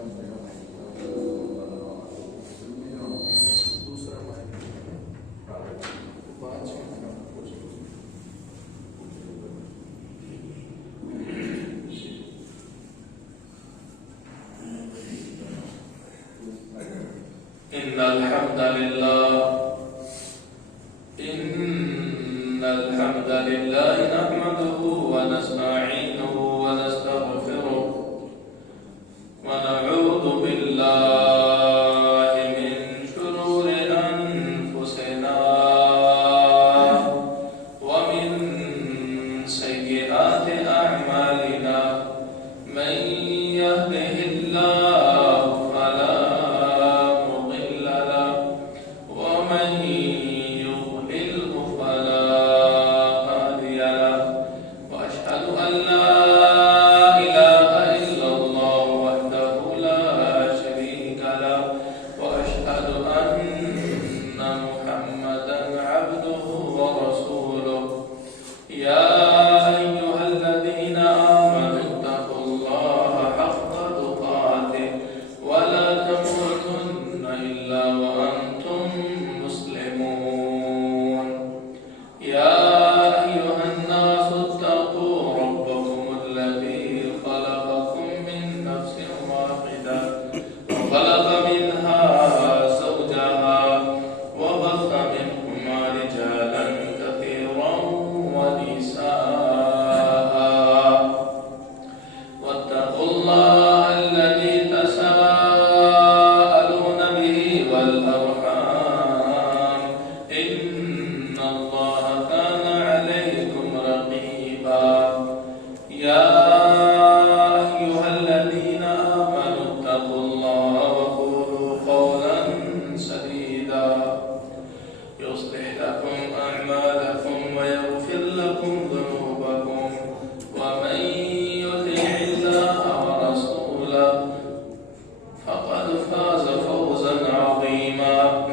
إن الحمد لله نحمده ونستعينه ونستغفره ونعوذ بالله من شرور أنفسنا ومن سيئات أعمالنا من يهده الله فلا مضل له ومن يضلله فلا هادي له وأشهد أن لا إله إلا الله وحده لا شريك له وأشهد أن محمدا عبده ورسوله يا أيها الذين آمنوا اتقوا الله حق تقاته ولا تموتن إلا وأنتم مسلمون يا أيها الناس اتقوا ربكم الذي خلقكم من نفس واحدة وخلق منها زوجها وبث منهما رجالا كثيرا ونساء واتقوا الله الذي تساءلون به والأرحام إن الله كان عليكم رقيبا يا أيها الذين آمنوا اتقوا الله وقولوا قولا سديدا يصلح لكم أعمالكم ويغفر لكم ذنوبكم ومن يطع الله ورسوله فقد فاز فوزا عظيما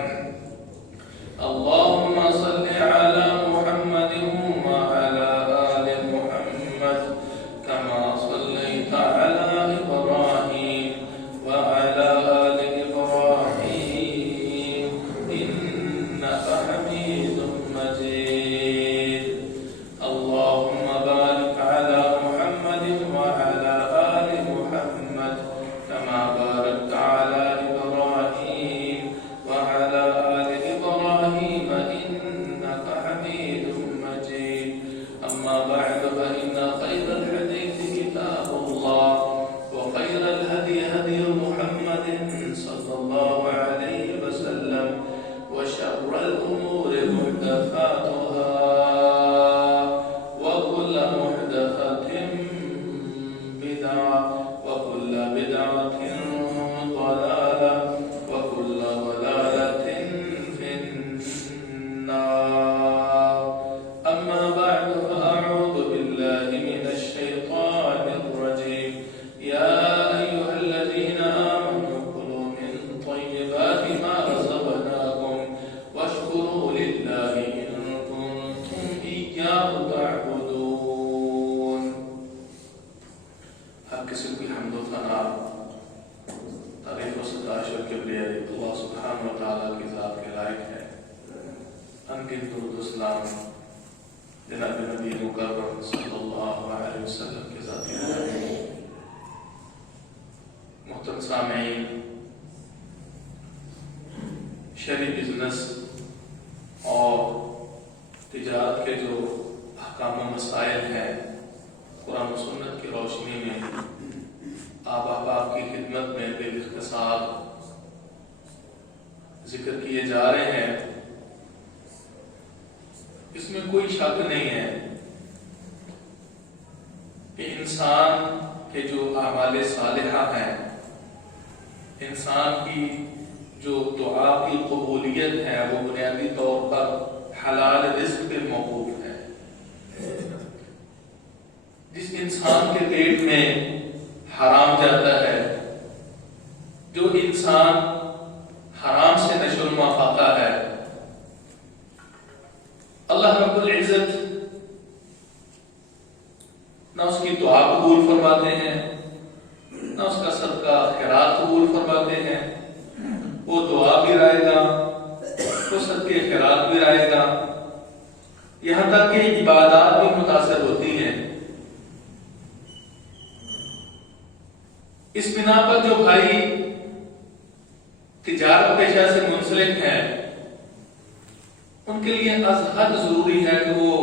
اللهم صل على محمد وعلى آل محمد كما صليت على إبراهيم وعلى آل إبراهيم إنك حميد مجيد اللهم بارك على محمد وعلى آل محمد كما باركت على إبراهيم وعلى آل إبراهيم إنك حميد مجيد أما بعد فإن خير الحديث كتاب الله وخير الهدي هدي محمد صلى الله عليه وسلم وشر الأمور محدثاتها وكل محدثة بدعة وكل بدعة ضلالة وكل ضلالة في النار أما بعد فأعوذ بالله من الشيطان الرجيم يا أيها الذين آمنوا كلوا من طيبات ما رزقناكم واشكروا لله إن كنتم إياه تعبدون ہر قسم کی حمد و ثنا تعریف و ستائش اور کبریائی اللہ سبحانہ و تعالیٰ کی ذات کے لائق ہے انگن درود و سلام جناب نبی مکرم صلی اللہ علیہ وسلم کے ذاتی لائق ہے محترم سامعین شرعی بزنس اور تجارت کے جو احکام و مسائل ہیں قرآن و سنت کی روشنی میں آپ احباب کی خدمت میں باختصار ذکر کیے جا رہے ہیں اس میں کوئی شک نہیں ہے کہ انسان کے جو اعمال صالحہ ہیں انسان کی جو دعا کی قبولیت ہے وہ بنیادی طور پر حلال رزق پہ موقوف ہے جس انسان کے پیٹ میں حرام جاتا ہے جو انسان حرام سے نشو و نما پاتا ہے اللہ رب العزت نہ اس کی دعا قبول فرماتے ہیں نہ اس کا صدقہ خیرات کے خیرات بھی رائے گا، یہاں تک کہ عبادات بھی متاثر ہوتی ہیں۔ اس بنا پر جو بھائی تجارت پیشہ سے منسلک ہیں ان کے لیے از حد ضروری ہے کہ وہ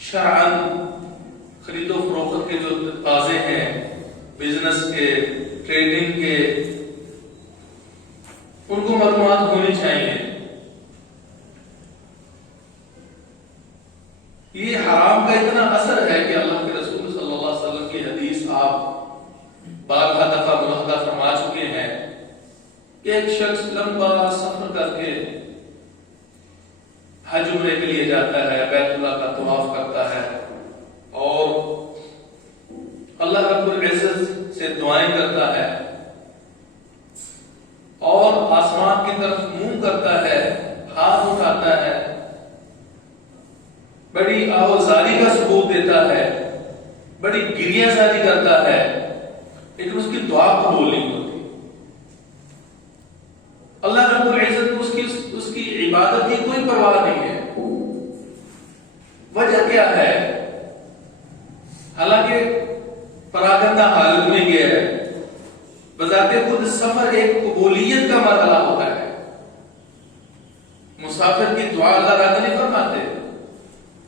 شرعاً خرید و فروخت کے جو تقاضے ہیں، بزنس کے، ٹریڈنگ کے، ان کو معلومات ہونی چاہیے۔ یہ حرام کا اتنا اثر ہے کہ اللہ کے رسول صلی اللہ علیہ وسلم کی حدیث آپ بارہا دفعہ ملاحظہ فرما چکے ہیں کہ ایک شخص لمبا سفر کر کے حج عمرے کے لیے جاتا ہے، بیت اللہ کا طواف کرتا ہے اور اللہ رب العزت سے دعائیں کرتا ہے اور آسمان کی طرف منہ کرتا ہے، ہاتھ اٹھاتا ہے، بڑی آوازاری کا ثبوت دیتا ہے، بڑی گریہ زاری کرتا ہے، لیکن اس کی دعا قبول نہیں ہوتی۔ اللہ رب العزت کو اس کی عبادت کی کوئی پرواہ نہیں ہے۔ وجہ کیا ہے؟ حالانکہ پراگندہ حالت میں گیا ہے، بذات خود سفر ایک قبولیت کا مرحلہ ہوتا ہے۔ مسافر کی دعا اللہ راضی نہیں فرماتے،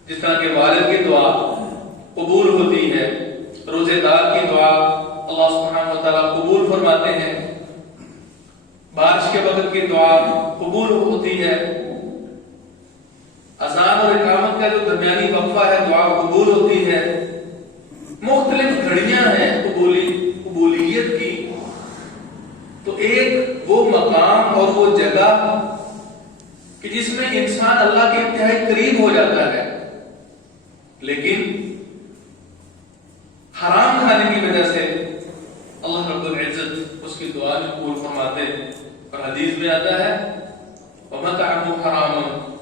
جس طرح کہ والد کی دعا قبول ہوتی ہے، روزے دار کی دعا اللہ سبحانہ و تعالیٰ قبول فرماتے ہیں، بارش کے وقت کی دعا قبول ہوتی ہے، اذان اور اقامت کا جو درمیانی وقفہ ہے دعا قبول ہوتی ہے۔ مختلف گھڑیاں ہیں قبولیت کی۔ تو ایک وہ مقام اور وہ جگہ کہ جس میں انسان اللہ کے انتہائی قریب ہو جاتا ہے، لیکن حرام کھانے کی وجہ سے اللہ رب العزت اس کی دعا میں قبول فرماتے۔ اور حدیث میں آتا ہے وَمَطْعَمُهُ حَرَامٌ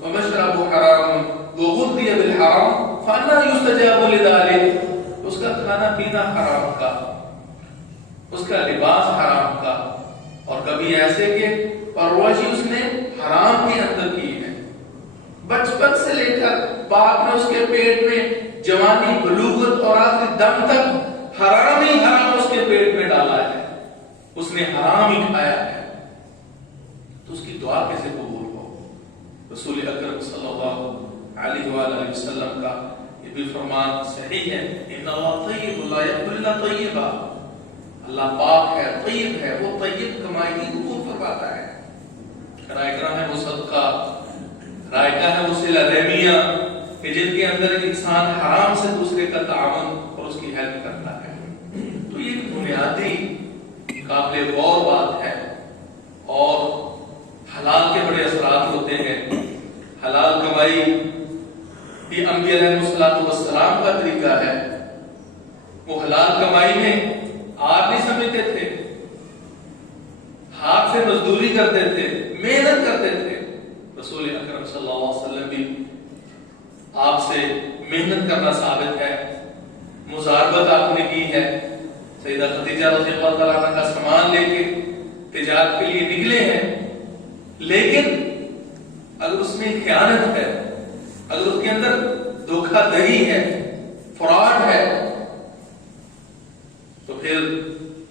وَمَشْرَبُهُ حَرَامٌ وَغُذِّيَ بِالْحَرَامِ فَأَنَّىٰ يُسْتَجَابُ لِذَٰلِكَ۔ اس کا کھانا پینا حرام کا، اس کا لباس حرام کا، اور کبھی ایسے کہ پرورش اس نے حرام کے اندر کی ہے، بچپن سے لے کر باپ نے اس کے پیٹ میں جوانی، بلوغت اور آخری دم تک حرام ہی حرام اس کے پیٹ میں ڈالا ہے، اس نے حرام ہی کھایا ہے، تو اس کی دعا کیسے قبول ہو؟ رسول اکرم صلی اللہ علیہ وآلہ وسلم کا یہ بھی فرمان صحیح ہے، ان اللہ طیب لا یقبل الا طیبا، اللہ پاک ہے، طیب ہے، وہ طیب کمائی ہی قبول فرماتا ہے۔ رائقہ ہے وہ صدقہ، رائقہ ہے وہ صلہ رحمیہ کہ جن کے اندر انسان حرام سے دوسرے کا تعاون اور اس کی ہیلپ کرتا ہے۔ تو یہ ایک بنیادی قابل غور بات ہے، اور حلال کے بڑے اثرات ہوتے ہیں۔ حلال کمائی یہ انبیاء علیہ السلام کا طریقہ ہے۔ وہ حلال کمائی میں آپ نہیں سمجھتے تھے، ہاتھ سے مزدوری کرتے تھے، محنت کرتے تھے۔ رسول اکرم صلی اللہ علیہ وسلم بھی آپ سے محنت کرنا ثابت ہے، مزاربت آپ نے کی ہے۔ سیدہ خدیجہ رضی اللہ تعالیٰ عنہ کا سامان لے کے تجارت کے لیے نکلے ہیں، لیکن اگر اس میں خیانت ہے، اگر اس کے اندر دھوکہ دہی ہے، فراڈ ہے، تو پھر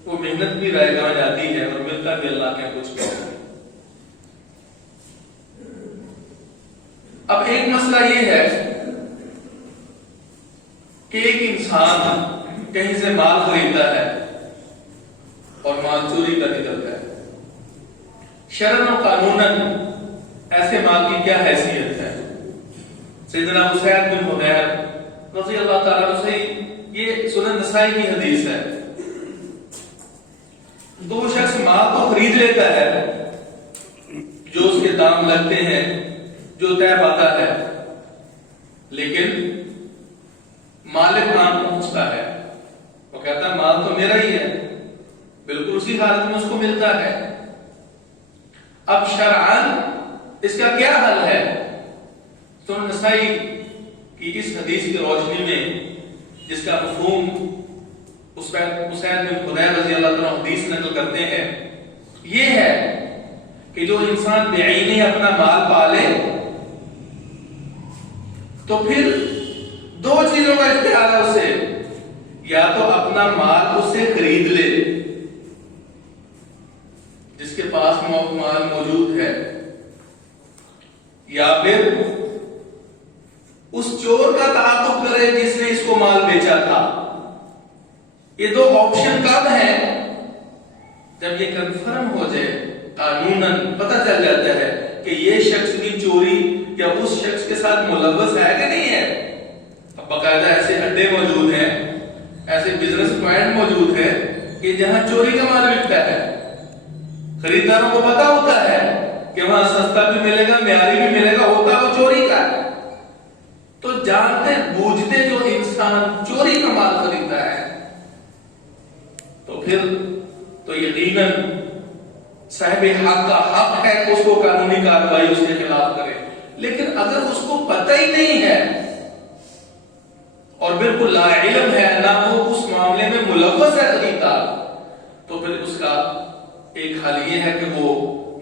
وہ محنت بھی رائے گاہ جاتی ہے اور ملتا بھی اللہ کے کچھ نہیں۔ اب ایک مسئلہ یہ ہے کہ ایک انسان کہیں سے مال خریدتا ہے اور مال چوری کا نکلتا ہے، شرعاً و قانوناً ایسے مال کی کیا حیثیت ہے؟ سیدنا اسید بن حضیر رضی اللہ تعالیٰ عنہ سے یہ سنن نسائی کی حدیث ہے، تو وہ شخص مال تو خرید لیتا ہے جو اس کے دام لگتے ہیں، جو طے پاتا ہے، لیکن مالک نام پہنچتا ہے، وہ کہتا ہے مال تو میرا ہی ہے، بالکل اسی حالت میں اس کو ملتا ہے۔ اب شرعاً اس کا کیا حل ہے؟ سنن نسائی کی اس حدیث کی روشنی میں جس کا مفہوم اسید بن حضیر رضی اللہ عنہ حدیث نقل کرتے ہیں، یہ ہے کہ جو انسان بعینی اپنا مال پالے تو پھر دو چیزوں کا اختیار ہے اسے، یا تو اپنا مال اس سے خرید لے، جس کے پاس مال موجود ہے، یا پھر اس چور کا تعاقب کرے جس نے اس کو مال بیچا تھا۔ یہ دو آپشن کب ہیں؟ جب یہ کنفرم ہو جائے، قانوناً پتہ چل جاتا ہے کہ یہ شخص بھی چوری یا اس شخص کے ساتھ ملوث ہے کہ نہیں ہے۔ اب باقاعدہ ایسے اڈے موجود ہیں، ایسے بزنس پوائنٹ موجود ہیں کہ جہاں چوری کا مال بکتا ہے، خریداروں کو پتا ہوتا ہے کہ وہاں سستا بھی ملے گا، معیاری بھی ملے گا، ہوتا وہ چوری کا ہے۔ تو جانتے بوجھتے جو انسان چوری کا مال خریدتا ہے تو پھر تو یقیناً صاحب حق کا حق ہے کہ اس کو قانونی کارروائی اس کے خلاف کرے۔ لیکن اگر اس کو پتہ ہی نہیں ہے اور بالکل لا علم ہے، نہ وہ اس معاملے میں ملوث ہے خریدار، تو پھر اس کا ایک حل یہ ہے کہ وہ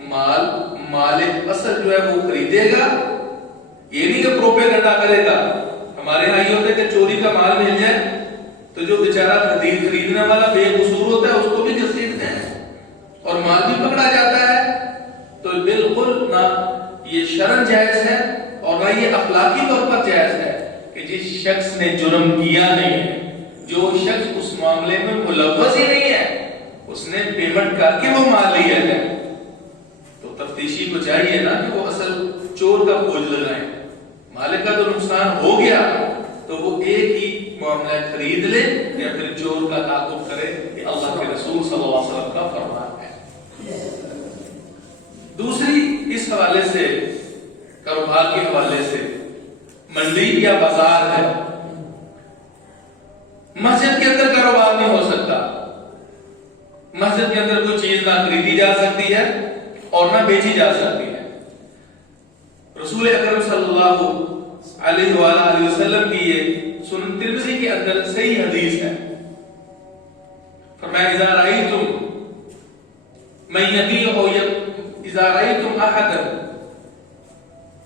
مال اصل جو ہے وہ خریدے گا، یہ نہیں کہ پروپیگنڈا کرے گا۔ ہمارے یہاں یہ ہوتا ہے کہ چوری کا مال مل جائے تو جو بیچارہ خریدنے والا بے قصور ہوتا ہے اس کو بھی گھسیٹتے ہیں اور مال بھی پکڑا جاتا ہے۔ تو بالکل نہ یہ شرعاً جائز ہے اور نہ یہ اخلاقی طور پر جائز ہے کہ جس شخص نے جرم کیا نہیں ہے، جو شخص اس معاملے میں ملوث ہی نہیں ہے، اس نے پیمنٹ کر کے وہ مال لیا ہے، تو تفتیشی کو چاہیے نا کہ وہ اصل چور کا بوجھ لگائیں۔ مالک کا تو نقصان ہو گیا تو وہ ایک ہی معاملہ خرید لے یا پھر چور کا تعاقب کرے، یہ اللہ کے رسول صلی اللہ علیہ وسلم کا فرمان ہے۔ دوسری اس حوالے سے، کاروبار کے حوالے سے، منڈی یا بازار ہے۔ مسجد کے اندر کاروبار نہیں ہو سکتا، مسجد کے اندر کوئی چیز نہ خریدی جا سکتی ہے اور نہ بیچی جا سکتی ہے۔ رسول اکرم صلی اللہ علیہ وآلہ وسلم کی یہ سنن ترمذی کے اندر صحیح حدیث ہے، فرمایا اذا رأيتم من يبيع اذا رأيتم احدا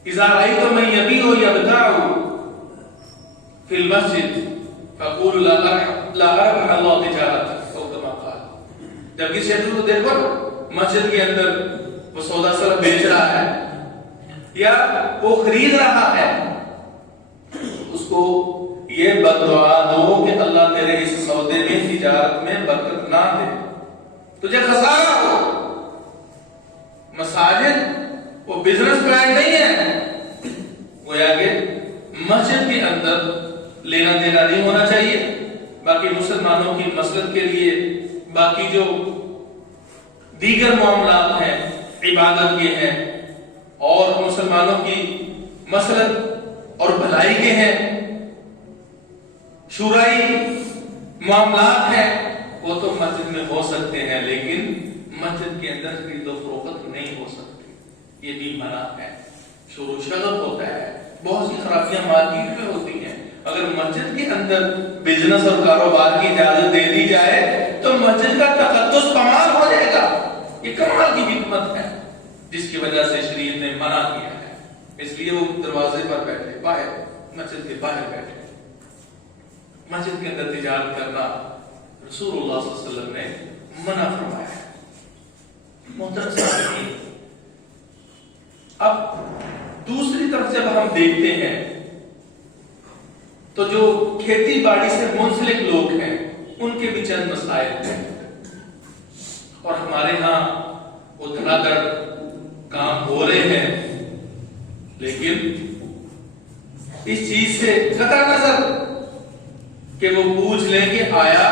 اذا رأيتم من يبيع يبتاع في المسجد فقولوا لا أربح الله تجارته او كما قال۔ جب کسی شخص کو دیکھو نا مسجد کے اندر وہ سودا سلم بیچ رہا ہے یا وہ خرید رہا ہے، اس کو یہ بددعا دو کہ اللہ تیرے اس سودے میں، تجارت میں برکت نہ دے، تجھے خسارہ ہو۔ مساجد وہ بزنس پلان نہیں ہے، گویا کہ مسجد کے اندر لینا دینا نہیں ہونا چاہیے۔ باقی مسلمانوں کی مسلک کے لیے باقی جو دیگر معاملات ہیں عبادت کے ہیں اور مسلمانوں کی مسلک اور بھلائی کے ہیں، شورائی معاملات ہیں، وہ تو مسجد میں ہو سکتے ہیں، لیکن مسجد کے اندر خرید و فروخت نہیں ہو سکتی، یہ بھی منع ہے۔ شور و شغب ہوتا ہے، بہت سی خرابیاں مارکیٹ میں ہوتی ہیں۔ اگر مسجد کے اندر بزنس اور کاروبار کی اجازت دے دی جائے تو مسجد کا تقدس کمال ہو جائے گا۔ یہ کمال کی حکمت ہے جس کی وجہ سے شریعت نے منع کیا ہے۔ اس لیے وہ دروازے پر بیٹھے، باہر مسجد کے باہر بیٹھے۔ مسجد کے اندر تجارت کرنا رسول اللہ صلی اللہ علیہ وسلم نے منع فرمایا ہے۔ محترم سامعین، اب دوسری طرف جب ہم دیکھتے ہیں تو جو کھیتی باڑی سے منسلک لوگ ہیں ان کے بھی چند مسائل ہیں، اور ہمارے ہاں اتنا در کام ہو رہے ہیں، لیکن اس چیز سے قطع نظر کہ وہ پوچھ لیں کہ آیا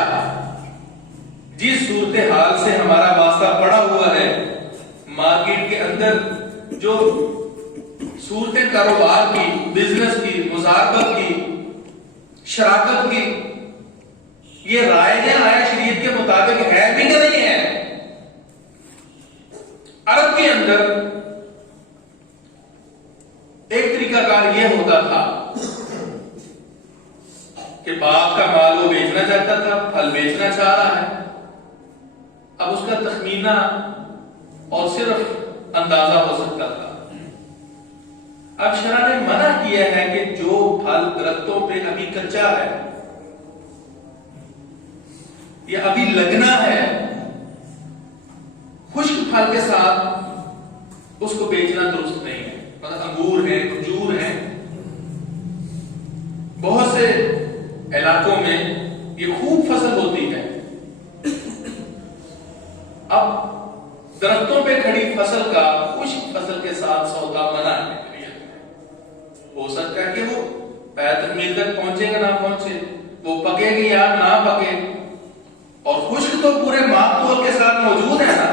جس صورتحال سے ہمارا واسطہ پڑا ہوا ہے مارکیٹ کے اندر، جو صورتیں کاروبار کی، بزنس کی، مزاربت کی، شراکت کی، یہ رائے آیا شریعت کے مطابق ہے بھی کہ نہیں ہے۔ عرب کے اندر ایک طریقہ کار یہ ہوتا تھا کہ باغ کا مال وہ بیچنا چاہتا تھا، پھل بیچنا چاہ رہا ہے، اب اس کا تخمینہ اور صرف اندازہ ہو سکتا تھا۔ اب شرع نے منع کیا ہے کہ جو پھل درختوں پہ ابھی کچا ہے یا ابھی لگنا ہے، خشک پھل کے ساتھ اس کو بیچنا درست نہیں ہے۔ مطلب انگور ہیں، کھجور ہیں، بہت سے علاقوں میں یہ خوب فصل ہوتی ہے، اب درختوں پہ کھڑی فصل کا خشک فصل کے ساتھ سودا منع ہے۔ ہو سکتا ہے کہ وہ پیر تکمیل تک پہنچے گا نہ پہنچے، وہ پکے گی یا نہ پکے، اور خشک تو پورے ماپ تول کے ساتھ موجود ہے نا۔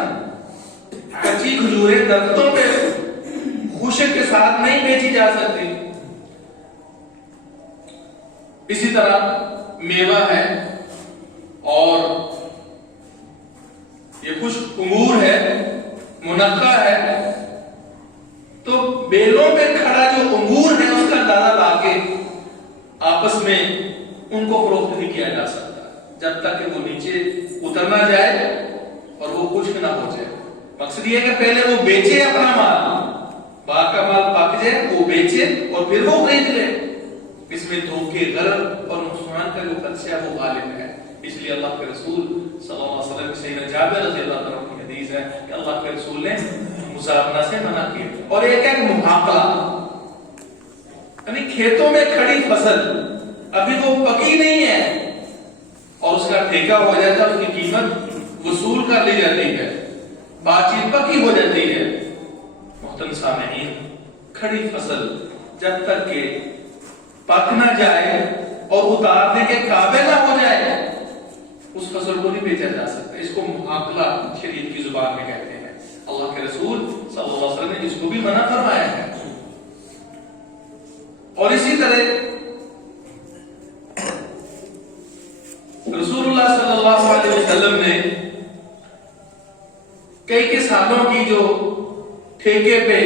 کچی کھجوریں درختوں پہ خشک کے ساتھ نہیں بیچی جا سکتی۔ اسی طرح میوہ ہے اور یہ خشک انگور ہے، منقع ہے، تو بیلوں پہ کھڑا جو انگور ہے اس کا اندازہ لا کے آپس میں ان کو فروخت نہیں کیا جا سکتا جب تک کہ وہ نیچے اتر نہ جائے اور وہ خشک نہ ہو جائے۔ مقصد یہ ہے کہ پہلے وہ بیچے اپنا مال، باغ کا مال پک جائے وہ بیچے اور پھر وہ خرید لے۔ اس میں دھوکے، غرر اور نقصان کا جو خدشہ ہے وہ غالب ہے۔ اس لیے اللہ کے رسول صلی اللہ علیہ وسلم کی سیدنا جابر رضی اللہ عنہ کی حدیث ہے کہ اللہ کے رسول نے مزابنہ سے منع کیا۔ اور ایک ہے کہ محاقلہ، یعنی کھیتوں میں کھڑی فصل ابھی وہ پکی نہیں ہے اور اس کا ٹھیکہ ہو جاتا ہے، اس کی قیمت وصول کر لی جاتی ہے، بات چیت پکی ہو جاتی ہے۔ محترم سامعین، کھڑی فصل جب تک کہ پک نہ جائے اور اتارنے کے قابل نہ ہو جائے اس فصل کو نہیں بیچا جا سکتا۔ اس کو محاقلہ شریعت کی زبان میں کہتے ہیں۔ اللہ کے رسول صلی اللہ علیہ وسلم نے اس کو بھی منع فرمایا ہے۔ اور اسی طرح رسول اللہ صلی اللہ علیہ وسلم نے کئی کسانوں کی جو ٹھیکے پہ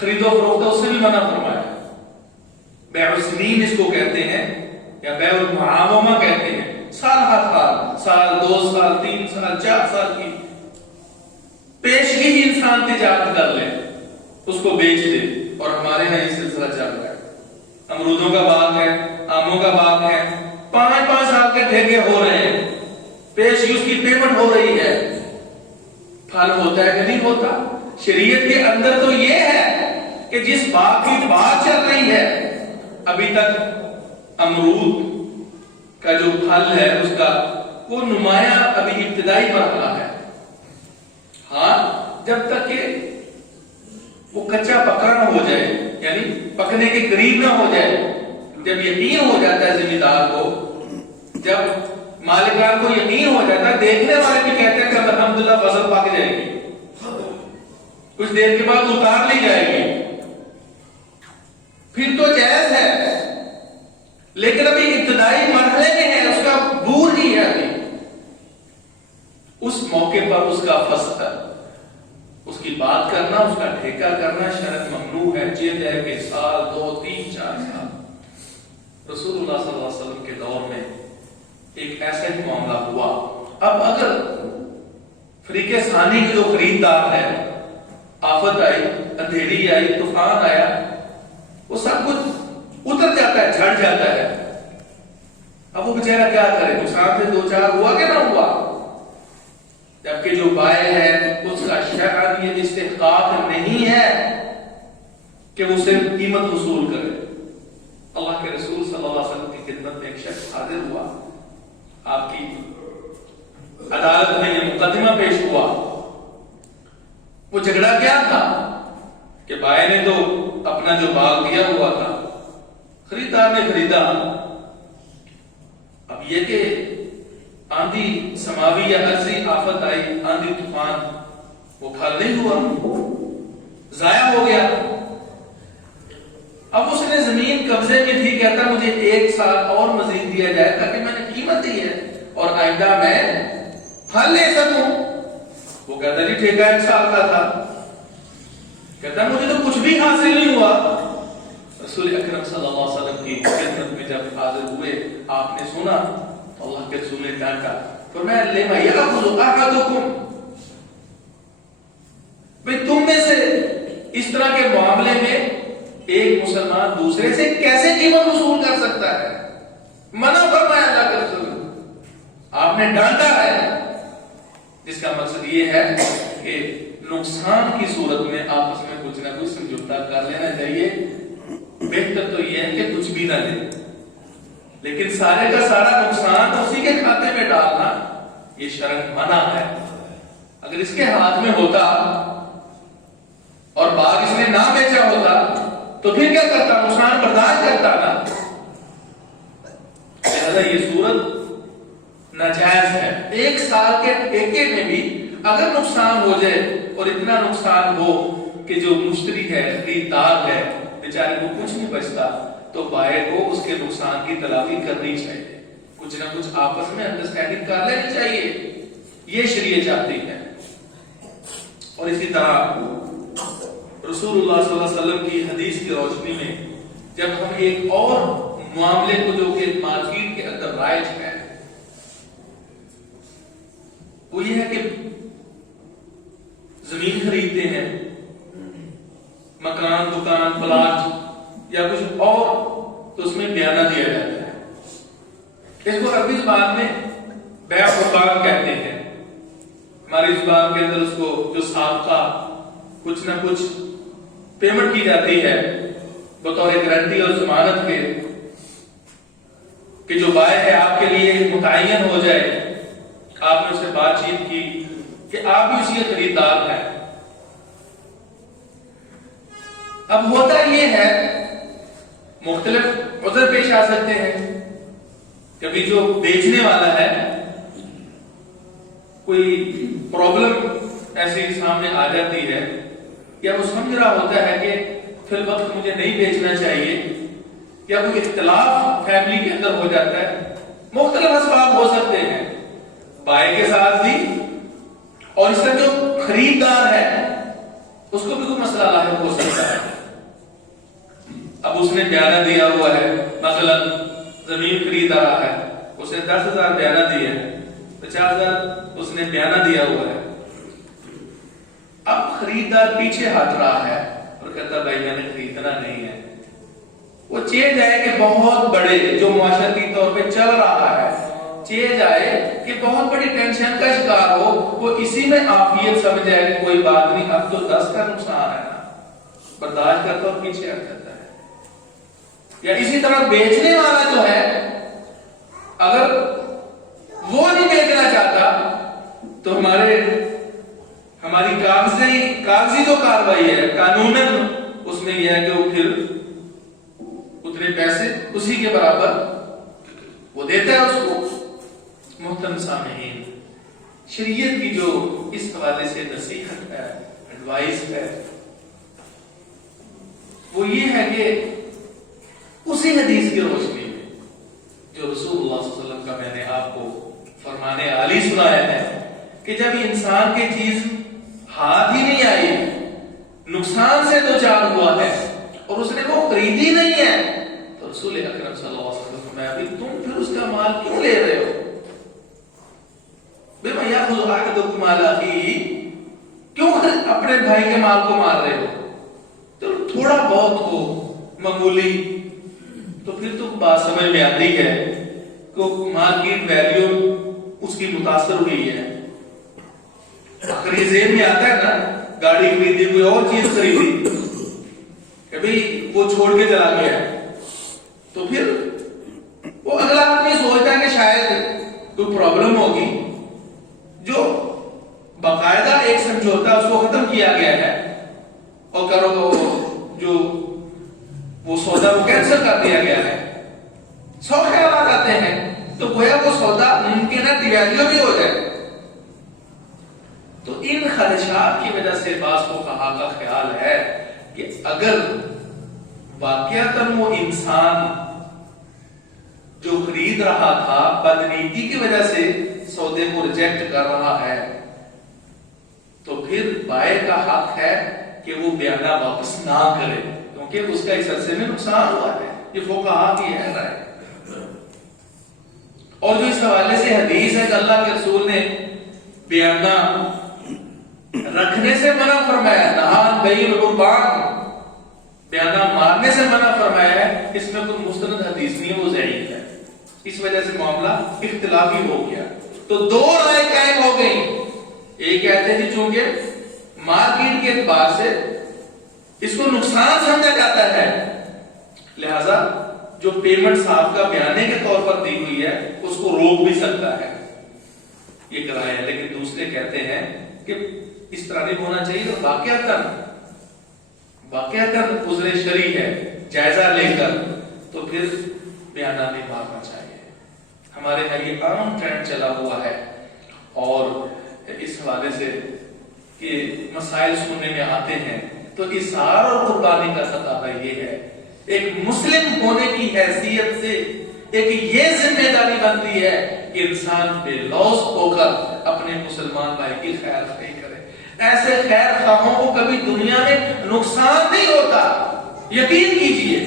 خرید و فروخت ہے اس سے بھی منع فرمایا۔ بیع السنین اس کو کہتے ہیں یا بیع المعاومہ کہتے ہیں۔ سال ہر سال 2 سال 3 سال 4 سال کی پیشگی ہی انسان تجارت کر لے، اس کو بیچ دے۔ اور ہمارے یہاں یہ سلسلہ چل رہا ہے، امرودوں کا باغ ہے، آموں کا باغ ہے، 5 سال کے ٹھیکے ہو رہے ہیں، پیشگی اس کی پیمنٹ ہو رہی ہے، پھل ہوتا ہے کہ نہیں ہوتا؟ شریعت کے اندر تو یہ ہے کہ جس باغ کی بات چل رہی ہے ابھی تک امرود کا جو پھل ہے اس کا وہ نمایاں ابھی ابتدائی مرحلہ ہے۔ ہاں، جب تک کہ وہ کچا پکا نہ ہو جائے، یعنی پکنے کے قریب نہ ہو جائے، جب یقین ہو جاتا ہے زمیندار کو، جب مالکان کو یقین ہو جاتا ہے، دیکھنے والے بھی کہتے ہیں کہ الحمدللہ فصل پک جائے گی، کچھ دیر کے بعد اتار لی جائے گی، پھر تو جائز ہے۔ لیکن ابھی ابتدائی مرحلے میں ہے، اس کا بور ہی ہے ابھی، اس موقع پر اس کا فصل، اس کی بات کرنا، اس کا ٹھیکہ کرنا شرط ممنوع ہے۔ جلد ہے کہ سال 2 3 4 سال۔ رسول اللہ صلی اللہ علیہ وسلم کے دور میں ایک ایسا ہی معاملہ ہوا۔ اب اگر فریق ثانی کے جو خریدار ہے، آفت آئی، اندھیری آئی، طوفان آیا، وہ سب کچھ اتر جاتا ہے، جھڑ جاتا ہے، اب وہ بیچارہ کیا کرے؟ نقصان سے 2 4 ہوا کہ نہ ہوا؟ جبکہ جو بائع ہے اس کا شرعاً یہ استحقاق نہیں ہے کہ وہ سے قیمت وصول کرے۔ اللہ کے رسول صلی اللہ علیہ وسلم کی خدمت میں ایک شخص حاضر ہوا، آپ کی عدالت میں یہ مقدمہ پیش ہوا۔ وہ جھگڑا کیا تھا کہ بائع نے تو اپنا جو باغ دیا ہوا تھا، خریدار نے خریدا، اب یہ کہ آندھی سماوی یا عرضی آفت آئی، آندھی طوفان، وہ پھل نہیں ہوا، ضائع ہو گیا۔ اب اس نے زمین قبضے میں تھی، کہتا مجھے 1 سال اور مزید دیا جائے تاکہ میں نے قیمت دی ہے اور آئندہ میں پھل لے سکوں۔ وہ کہتا جی ٹھیکہ 1 سال کا تھا، کہتا مجھے تو کچھ بھی حاصل نہیں ہوا۔ رسول اکرم صلی اللہ علیہ وسلم کی خدمت میں جب حاضر ہوئے، آپ نے سنا تو اللہ کے رسول نے کہا، فرمایا لما یأخذ احدکم، بھئی تم میں اس طرح کے معاملے میں ایک مسلمان دوسرے سے کیسے قیمت وصول کر سکتا ہے؟ منع فرمایا اللہ کے رسول، آپ نے ڈانٹا ہے، جس کا مقصد یہ ہے کہ نقصان کی صورت میں آپس میں کچھ نہ کچھ سمجھوتا کر لینا چاہیے۔ بہتر تو یہ ہے کہ کچھ بھی نہ لے، لیکن سارے کا سارا نقصان اسی کے کھاتے میں ڈالنا یہ شرعاً منع ہے۔ اگر اس کے ہاتھ میں ہوتا اور باغ اس نے نہ بیچا ہوتا تو پھر کیا کرتا؟ نقصان برداشت کرتا نا۔ لہذا یہ صورت ناجائز ہے۔ ایک سال کے ٹھیکے میں بھی اگر نقصان ہو جائے اور اتنا نقصان ہو کہ جو مشتری ہے، خریدار ہے، بیچارے کو کچھ نہیں بچتا، تو بائع کو اس کے نقصان کی تلافی کرنی چاہیے، کچھ نہ کچھ آپس میں انڈرسٹینڈنگ کر لینی چاہیے، یہ شریعت چاہتی ہے۔ اور اسی طرح رسول اللہ صلی اللہ علیہ وسلم کی حدیث کی روشنی میں جب ہم ایک اور معاملے کو جو کہ مارکیٹ کے اندر رائج ہے، وہ یہ ہے کہ زمین خریدتے ہیں، مکان، دکان، پلاٹ یا کچھ اور، تو اس میں بیانہ دیا جاتا ہے۔ اس کو عربی زبان میں بیع قربان کہتے ہیں، ہماری زبان کے اندر اس کو جو سابقہ کچھ نہ کچھ پیمنٹ کی جاتی ہے بطور گارنٹی اور ضمانت کے، کہ جو بائع ہے آپ کے لیے متعین ہو جائے، آپ نے اسے بات چیت کی کہ آپ بھی اسی کے خریدار ہیں۔ اب ہوتا یہ ہے مختلف عذر پیش آ سکتے ہیں، کبھی جو بیچنے والا ہے کوئی پرابلم ایسی سامنے آ جاتی ہے، یا وہ سمجھ رہا ہوتا ہے کہ فی الوقت مجھے نہیں بیچنا چاہیے، یا کوئی اختلاف فیملی کے اندر ہو جاتا ہے، مختلف اسباب ہو سکتے ہیں بائع کے ساتھ بھی، اور اس کا جو خریدار ہے اس کو بھی کوئی مسئلہ لاحق ہو سکتا ہے۔ اب اس نے بیانہ دیا ہوا ہے، مثلا زمین خرید رہا ہے، اس نے 10,000 بیانہ دیا ہے، 50,000 اس نے بیانہ دیا ہوا ہے۔ اب خریدار پیچھے ہٹ رہا ہے اور کہتا بھائی میں نے خریدنا نہیں ہے۔ وہ چیز آئے کہ بہت بڑے جو معاشرتی طور پہ چل رہا ہے، چیز آئے کہ بہت بڑی ٹینشن کا شکار ہو، وہ اسی میں عافیت سمجھ جائے کہ کوئی بات نہیں، اب تو 10 کا نقصان ہے نا، برداشت کرتا اور پیچھے ہٹ جاتا ہے۔ یا اسی طرح بیچنے والا جو ہے، اگر وہ نہیں بیچنا چاہتا تو ہماری کاغذی جو کاروائی ہے قانوناً اس میں یہ ہے کہ وہ پھر اتنے پیسے اسی کے برابر وہ دیتا ہے اس کو۔ محترم سامعین، شریعت کی جو اس حوالے سے نصیحت ہے، ایڈوائز ہے، وہ یہ ہے کہ اسی حدیث کی روشنی میں جو رسول اللہ صلی اللہ علیہ وسلم کا میں نے آپ کو فرمانے عالی سنایا ہے کہ جب انسان کی چیز ہاتھ ہی نہیں آئی، نقصان سے دو چار ہوا ہے اور اس نے وہ خریدی نہیں ہے، تو رسول اکرم صلی اللہ علیہ وسلم فرمایا بھی تم پھر اس کا مال کیوں لے رہے ہو؟ بے میں یاخذ احدکم مال اخیہ، کیوں اپنے بھائی کے مال کو مار رہے ہو؟ تو تھوڑا بہت ہو معمولی تو پھر تو بات سمجھ میں آتی ہے کہ مارکیٹ ویلیو اس کی متاثر ہوئی ہے۔ آخری ذہن میں آتا ہے نا، گاڑی خریدی، کوئی اور چیز خریدی، کبھی وہ چھوڑ کے چلا گیا، تو پھر وہ اگلا آدمی سوچتا ہے کہ شاید کوئی پرابلم ہوگی، جو باقاعدہ ایک سمجھوتا اس کو ختم کیا گیا ہے اور کرو تو جو وہ سودا وہ کینسل کر دیا گیا ہے، 100 خیالات آتے ہیں، تو گویا وہ سودا ممکن ہے دیوالیوں بھی ہو جائے۔ تو ان خدشات کی وجہ سے بعض فقہاء کا خیال ہے کہ اگر واقعتاً وہ انسان جو خرید رہا تھا بدنیتی کی وجہ سے سودے کو ریجیکٹ کر رہا ہے، تو پھر بائع کا حق ہے کہ وہ بیانہ واپس نہ کرے، کیونکہ اس کا اس عرصے میں نقصان ہوا ہے۔ یہ فقہاء کی ہے رائے۔ اور جو اس حوالے سے حدیث ہے کہ اللہ کے رسول نے بیانہ رکھنے سے منع فرمایا، نہا بیع القربان، بیانہ مارنے سے منع فرمایا ہے، اس میں کوئی مستند حدیث نہیں ہے، وہ ضعیف ہے، اس وجہ سے معاملہ اختلافی ہو گیا۔ تو دو رائے قائم ہو گئی، ایک کہتے ہیں چونکہ مارکیٹ کے اعتبار سے اس کو نقصان سمجھا جاتا ہے، لہذا جو پیمنٹ صاحب کا بیانے کے طور پر دی ہوئی ہے اس کو روک بھی سکتا ہے، یہ کرائے ہے۔ لیکن دوسرے کہتے ہیں کہ اس طرح نہیں ہونا چاہیے، تو واقعتاً عذر شرعی ہے، جائزہ لے کر تو پھر بیانہ نہیں مارنا چاہیے۔ ہمارے یہاں یہ عام ٹرینڈ چلا ہوا ہے، اور اس حوالے سے کہ مسائل سننے میں آتے ہیں تو اظہار اور قربانی کا خطابہ یہ ہے، ایک مسلم ہونے کی حیثیت سے ایک یہ ذمہ داری بنتی ہے کہ انسان بے لوث ہو کر اپنے مسلمان بھائی کی خیر خواہی کرے۔ ایسے خیر خواہوں کو کبھی دنیا میں نقصان نہیں ہوتا، یقین کیجئے،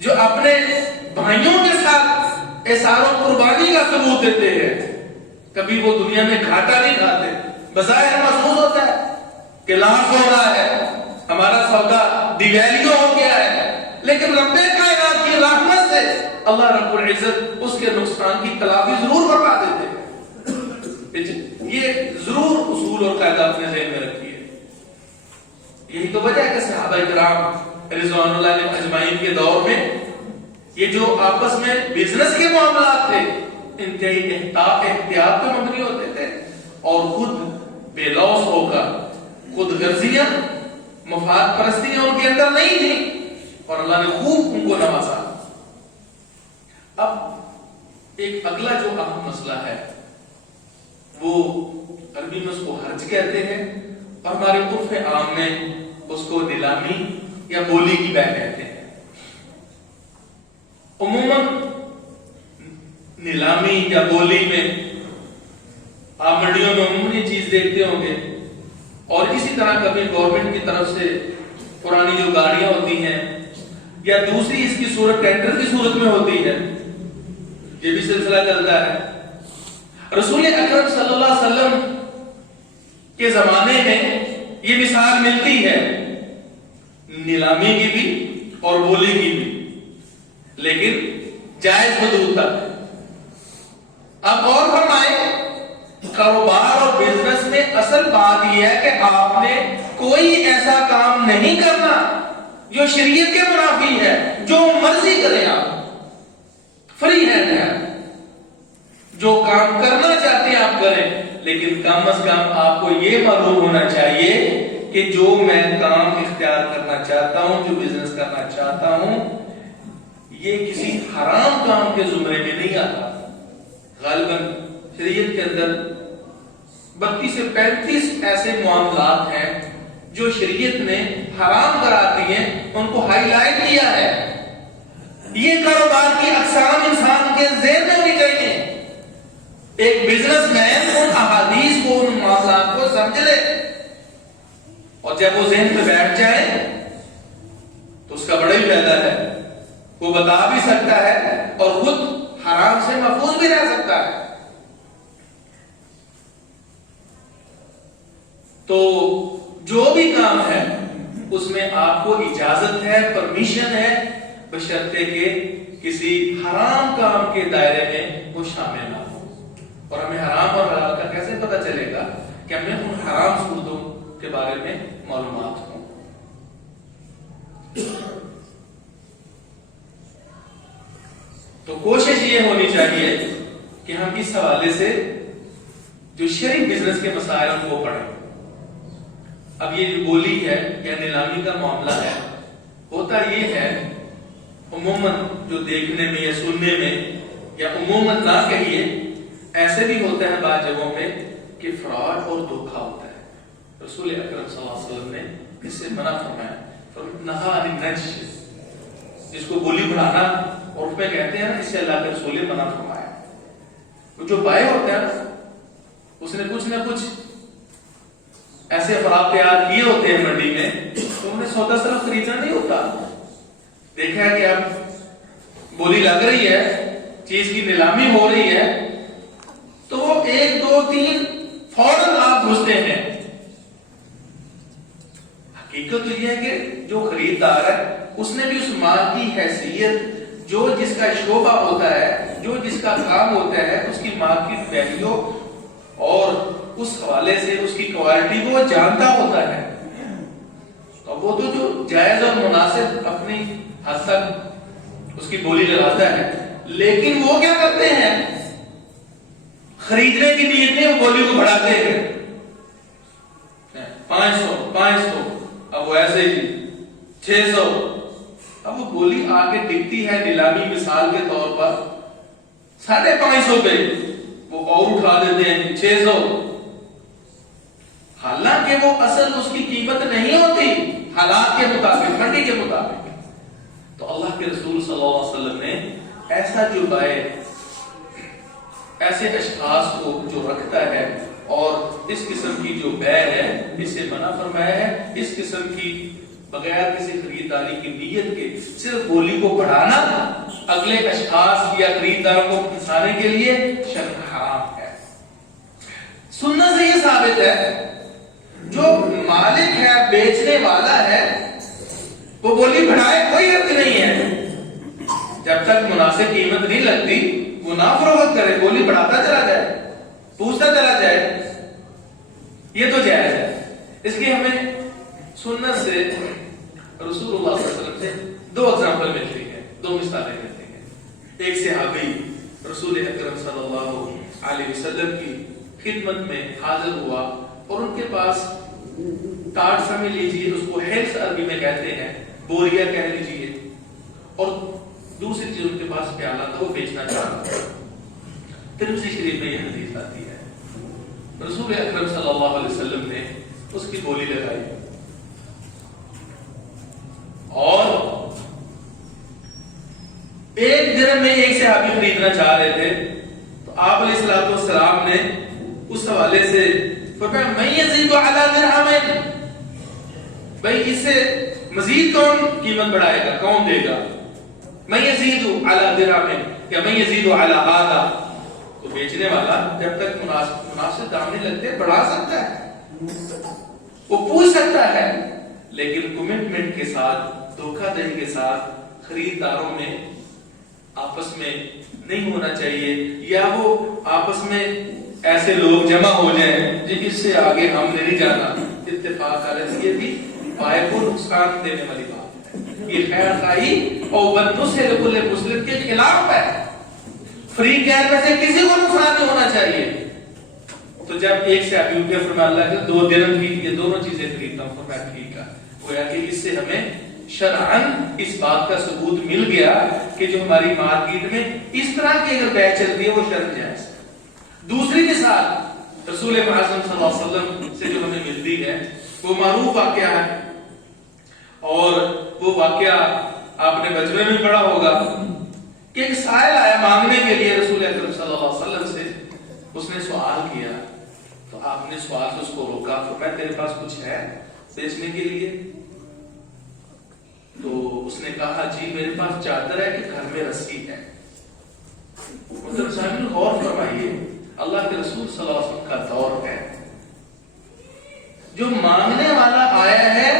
جو اپنے بھائیوں کے ساتھ اظہار و قربانی کا ثبوت دیتے ہیں، کبھی وہ دنیا میں گھاٹا نہیں کھاتے۔ بظاہر محسوس ہوتا ہے کہ لاس ہو رہا ہے، ہمارا سودا دیوالیو ہو گیا ہے، لیکن رب کائنات کی رحمت سے اللہ رب العزت اس کے نقصان کی تلافی ضرور فرما دیتے ہیں۔ یہ ضرور اصول اور قاعدہ اپنے ذہن میں رکھیے۔ یہی تو وجہ ہے کہ صحابہ کرام رضوان اللہ علیہم اجمعین کے دور میں یہ جو آپس میں بزنس کے معاملات تھے انتہائی احتیاط پہ مبنی ہوتے تھے، اور خود بے لوث ہو کر، خود غرضیاں مفاد پرستیاں ان کے اندر نہیں تھی، اور اللہ نے خوب ان کو نوازا۔ اب ایک اگلا جو اہم مسئلہ ہے وہ عربی میں اس کو حرج کہتے ہیں، اور ہمارے عرف عام میں اس کو نیلامی یا بولی کی بیع کہتے ہیں۔ عموماً نیلامی یا بولی میں آپ منڈیوں میں عموماً یہ چیز دیکھتے ہوں گے، اور اسی طرح کبھی گورنمنٹ کی طرف سے پرانی جو گاڑیاں ہوتی ہیں یا دوسری اس کی صورت ٹینڈر کی صورت میں ہوتی ہے، یہ بھی سلسلہ چلتا ہے۔ رسول اکرم صلی اللہ علیہ وسلم کے زمانے میں یہ مثال ملتی ہے نیلامی کی بھی اور بولی کی بھی، لیکن جائز حدود تک۔ اب اور فرمائیں، کاروبار اور بزنس میں اصل بات یہ ہے کہ آپ نے کوئی ایسا کام نہیں کرنا جو شریعت کے منافی ہے، جو مرضی کریں آپ، فری ہینڈ ہے، جو کام کرنا چاہتے ہیں آپ کریں، لیکن کم از کم آپ کو یہ معلوم ہونا چاہیے کہ جو میں کام اختیار کرنا چاہتا ہوں، جو بزنس کرنا چاہتا ہوں، یہ کسی حرام کام کے زمرے میں نہیں آتا۔ غالباً شریعت کے اندر 32 سے 35 ایسے معاملات ہیں جو شریعت نے حرام قرار دیے، ان کو ہائی لائٹ کیا ہے۔ یہ کاروبار کی اقسام انسان کے ذہن میں ہونی چاہیے۔ ایک بزنس مین ان احادیث کو، ان معاملات کو سمجھ لے، اور جب وہ ذہن میں بیٹھ جائے تو اس کا بڑا ہی فائدہ ہے، وہ بتا بھی سکتا ہے اور خود حرام سے محفوظ بھی رہ سکتا ہے۔ تو جو بھی کام ہے اس میں آپ کو اجازت ہے، پرمیشن ہے، بشرطے کہ کسی حرام کام کے دائرے میں وہ شامل نہ ہو۔ اور ہمیں حرام اور حلال کا کیسے پتہ چلے گا کہ ہمیں ان حرام صورتوں کے بارے میں معلومات ہوں۔ تو کوشش یہ ہونی چاہیے کہ ہم اس حوالے سے جو شرعی بزنس کے مسائل کو پڑھیں۔ اب یہ جو بولی ہے یا نیلامی کا معاملہ ہے، ہوتا یہ ہے عموماً جو دیکھنے میں یا سننے میں، یا عموماً نہ کہیے، ایسے بھی ہوتا ہے بعض جگہوں پہ کہ فراڈ اور دھوکہ ہوتا ہے۔ رسول اکرم صلی اللہ علیہ وسلم نے اس سے منع فرمایا، نہا عن النجش، جس کو بولی بڑھانا اور اس میں کہتے ہیں نا، اس سے اللہ کے رسول نے منع فرمایا۔ جو بائع ہوتا ہے نا، اس نے کچھ نہ کچھ ایسے افراد تیار کیے ہوتے ہیں منڈی میں، تو انہیں سودا صرف خریدنا نہیں ہوتا، دیکھا ہے کہ اب بولی لگ رہی ہے، چیز کی نیلامی ہو رہی ہے، تو وہ 1 2 3 فوراً آپ گھستے ہیں حقیقت تو یہ ہے کہ جو خریدار ہے اس نے بھی اس مال کی حیثیت، جو جس کا شعبہ ہوتا ہے، جو جس کا کام ہوتا ہے، اس کی مارکیٹ ویلیو اور اس حوالے سے اس کی کوالٹی کو وہ جانتا ہوتا ہے. تو وہ تو جو جائز اور مناسب اپنی حد تک اس کی بولی لگاتا ہے، لیکن وہ کیا کرتے ہیں؟ خریدنے کی نیت میں وہ بولی کو بڑھاتے ہیں. 500 اب وہ ایسے ہی 600. اب وہ بولی آگے ٹکتی ہے نیلامی مثال کے طور پر 550 پہ، وہ اور اٹھا دیتے ہیں 600. حالانکہ وہ اصل اس کی قیمت نہیں ہوتی حالات کے مطابق، منڈی کے مطابق. تو اللہ کے رسول صلی اللہ علیہ وسلم نے ایسا جو بائے، ایسے اشخاص کو جو رکھتا ہے اور اس قسم کی جو بے ہے اسے منع فرمایا ہے. اس قسم کی بغیر کسی خریداری کی نیت کے صرف بولی کو بڑھانا اگلے اشخاص یا خریداروں کو پھنسانے کے لیے شرع حرام ہے. سنت سے یہ ثابت ہے جو مالک ہے، بیچنے والا ہے، وہ بولی بڑھائے کوئی حرج نہیں ہے. جب تک مناسب قیمت نہیں لگتی وہ نہ فروخت کرے، بولی بڑھاتا چلا جائے، پوچھتا چلا جائے، یہ تو جائز ہے. اس لیے ہمیں سنت سے رسول اللہ صلی اللہ علیہ وسلم سے 2 اگزامپل ملتی ہیں، 2 مثالیں ملتی ہیں. ایک صحابی رسول اکرم صلی اللہ علیہ وسلم کی خدمت میں حاضر ہوا اور ان کے پاس ٹاٹ سمجھ لیجیے، اس کو ہیلس عربی میں کہتے ہیں، بوریا کہہ لیجیے، اور دوسری چیز ان کے پاس پیالہ تھا، وہ بیچنا چاہتا تھا. ترمذی شریف میں یہ حدیث آتی ہے، رسول اکرم صلی اللہ علیہ وسلم نے اس کی بولی لگائی اور 1 درہم میں ایک صحابی خریدنا چاہ رہے تھے. تو آپ علیہ الصلوۃ والسلام نے اس حوالے سے فرمایا میں یزید علی درہم، بھائی اس سے مزید کون قیمت بڑھائے گا، کون دے گا؟ میں یزید علی درہم یا میں یزید علی ہذا. تو بیچنے والا جب تک مناسب دام نہیں لگتے بڑھا سکتا ہے، وہ پوچھ سکتا ہے، لیکن کمٹمنٹ کے ساتھ، دھوکہ دہی کے ساتھ خریداروں میں آپس میں نہیں ہونا چاہیے. یا وہ آپس میں ایسے لوگ جمع ہو جائیں جی اس سے آگے ہم نہیں جانا، اتفاق علیہ، یہ بھی پائے کو نقصان دینے والی بات ہے. یہ خیر خواہی اور بندش ہے لکل مسلم کے خلاف ہے. فری کیئر میں سے کسی کو نقصان نہیں ہونا چاہیے. تو جب ایک سے ابھی اٹھے فرمایا اللہ کے 2 درہم کی یہ دونوں چیزیں خریدتا ہوں، فرمایا ٹھیک ہے. گویا کہ اس سے ہمیں شرعاً اس بات کا ثبوت مل گیا کہ جو ہماری مارکیٹ میں اس طرح کی اگر بے چلتی ہے وہ شرع جائز. دوسری مثال رسول معظم صلی اللہ علیہ وسلم سے جو ہمیں ملتی ہے وہ معروف واقعہ ہے، اور وہ واقعہ آپ نے بچپن میں پڑھا ہوگا کہ ایک سائل آیا مانگنے کے لیے رسول اکرم صلی اللہ علیہ وسلم سے. اس نے سوال کیا تو آپ نے سوال سے اس کو روکا، فرمایا تیرے پاس کچھ ہے بیچنے کے لیے؟ تو اس نے کہا جی میرے پاس چادر ہے کہ گھر میں رسی ہے. مطلب سامنے غور فرمائیے، اللہ کے رسول صلی اللہ علیہ وسلم کا دور ہے، جو مانگنے والا آیا ہے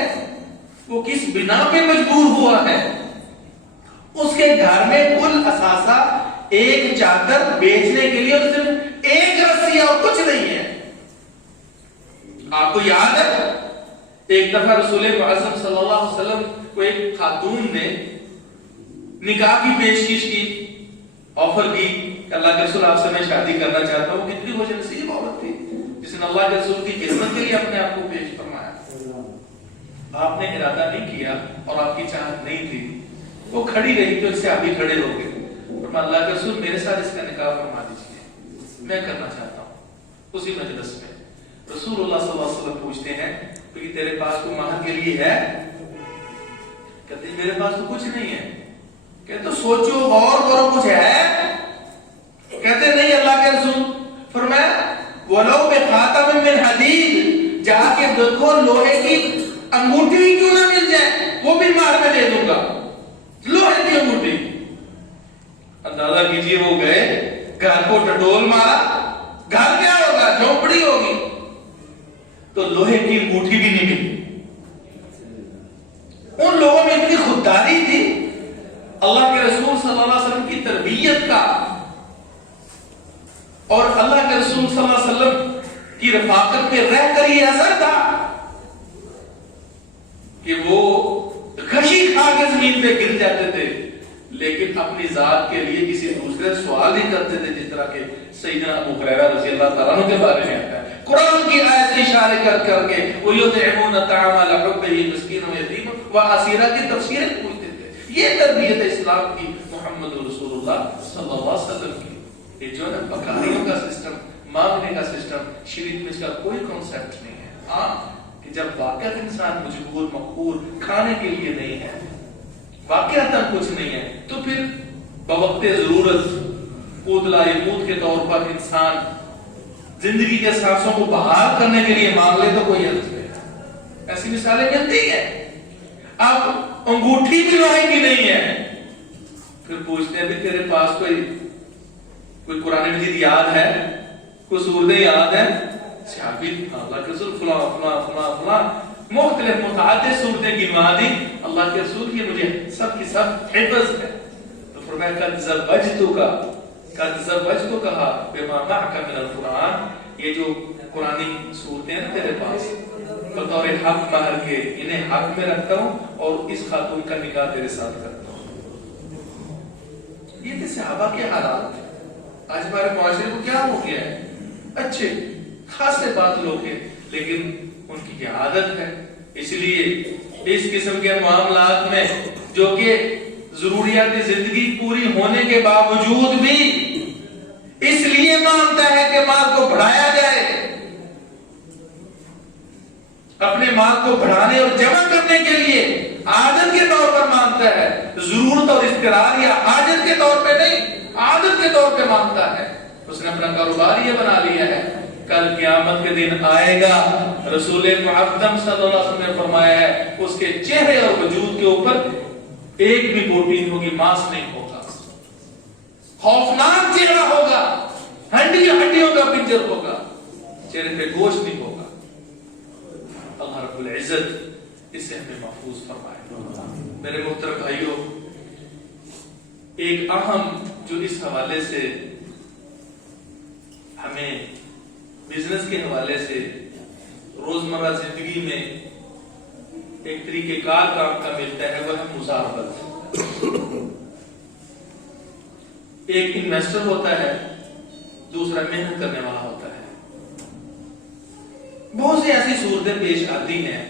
وہ کس بنا پہ مجبور ہوا ہے؟ اس کے گھر میں کل اثاثہ ایک چادر بیچنے کے لیے صرف ایک رسی اور کچھ نہیں ہے. آپ کو یاد ہے ایک دفعہ رسول معظم صلی اللہ علیہ وسلم کو ایک خاتون نے نکاح کی پیشکش کی، آفر کی کہ اللہ کے رسول آپ سے میں شادی کرنا چاہتا ہوں. کتنی خوش نصیب عورت تھی جس نے اللہ کے رسول کی خدمت کے لیے اپنے آپ کو پیش فرمایا. آپ نے ارادہ نہیں کیا اور آپ کی چاہت نہیں تھی، وہ کھڑی رہی تو اس سے آپ بھی کھڑے ہو گئے. فرمایا اللہ کے رسول میرے ساتھ اس کا نکاح فرما دیجیے، میں کرنا چاہتا ہوں. اسی مجلس میں رسول اللہ صلی اللہ علیہ وسلم پوچھتے ہیں کہ تیرے پاس کوئی مہر کے لیے ہے؟ کہتے ہیں میرے پاس تو کچھ نہیں ہے. کہتے سوچو غور کرو کچھ ہے؟ کہتے نہیں اللہ کے رسول. فرمایا ولو بخاتم من حدید، جا کے دیکھو لوہے کی انگوٹھی ہی کیوں نہ مل جائے وہ بھی مہر میں دے دوں گا، لوہے کی انگوٹھی. اندازہ کیجیے وہ گئے گھر کو ٹٹول مارا، گھر کیا ہوگا؟ جھونپڑی ہوگی. تو لوہے کی انگوٹھی بھی نہیں ملی. اور اللہ کے رسول صلی اللہ علیہ وسلم کی رفاقت میں رہ کر یہ اثر تھا کہ وہ گھشی کھا کے زمین پہ گر جاتے تھے، لیکن اپنی ذات کے لیے کسی دوسرے سوال نہیں کرتے تھے، جس طرح کہ سیدنا ابو ہریرہ رضی اللہ تعالیٰ عنہ کے بارے میں آتا ہے قرآن کی آیت سے اشارے کر کر کے وَيُطْعِمُونَ الطَّعَامَ عَلَىٰ حُبِّهِ مِسْكِینًا وَیَتِیمًا وَأَسِیرًا کی تفسیریں پوچھتے تھے۔ یہ تربیت اسلام کی محمد رسول اللہ صلی اللہ علیہ وسلم کی۔ یہ جو ہے بکاریوں کا سسٹم، مانگنے کا سسٹم، شریعت میں اس کا کوئی کانسیپٹ نہیں ہے۔ ہاں کہ جب واقعات انسان مجبور مقہور کھانے کے لیے نہیں ہے، واقعات کچھ نہیں ہے، تو پھر بوقت ضرورت قوت لا یموت کے طور پر انسان زندگی کے سانسوں کو بحال کرنے کے لیے مانگ لے تو کوئی حرج نہیں۔ ایسی مثالیں ملتی ہیں۔ اب انگوٹھی بھی لوہے کی نہیں ہے، پھر پوچھتے ہیں بھی تیرے پاس کوئی قرآن مجید یاد ہے، کوئی سورتیں یاد ہے؟ صحابی اللہ کے رسول فلاں فلاں فلاں فلاں مختلف متعدد صورتیں گنوا دی، اللہ کے رسول کی مجھے سب کی سب حفظ ہے۔ تو فرمایا قد زوجتو کہا بما معک من القرآن، یہ جو قرآنی صورتیں ہیں تیرے پاس بطور حق مہر کے انہیں حق میں رکھتا ہوں اور اس خاتون کا نکاح تیرے ساتھ کرتا ہوں۔ یہ تھے صحابہ کے حالات۔ آج ہمارے معاشرے کو کیا ہو گیا ہے؟ اچھے خاصے بات لوگ ہیں، لیکن ان کی کیا عادت ہے، اس لیے اس قسم کے معاملات میں جو کہ ضروریات زندگی پوری ہونے کے باوجود بھی اس لیے مانگتا ہے کہ مال کو بڑھایا جائے، اپنے مال کو بڑھانے اور جمع کرنے کے لیے عادت کے طور پر مانگتا ہے، ضرورت اور اضطرار یا حاجت کے طور پہ نہیں، عادت کے طور پہ مانگتا ہے۔ اس نے اپنا کاروبار یہ بنا لیا ہے، کل قیامت کے دن آئے گا، رسول معظم صلی اللہ علیہ وسلم نے فرمایا ہے اس کے چہرے اور وجود کے اوپر ایک بھی بوٹی نہیں ہوگی، ماس نہیں ہوگا، خوفناک چہرہ ہوگا، ہڈیوں کا پنجر ہوگا، چہرے پہ گوشت نہیں ہوگا۔ اللہ رب العزت اس سے ہمیں محفوظ فرمائے۔ میرے محترم بھائیوں، ایک اہم جو اس حوالے سے ہمیں بزنس کے حوالے سے روزمرہ زندگی میں ایک طریقہ کار کام کا ملتا ہے، وہ ہے مزاربت۔ ایک انویسٹر ہوتا ہے، دوسرا محنت کرنے والا ہوتا ہے۔ بہت سی ایسی صورتیں پیش آتی ہیں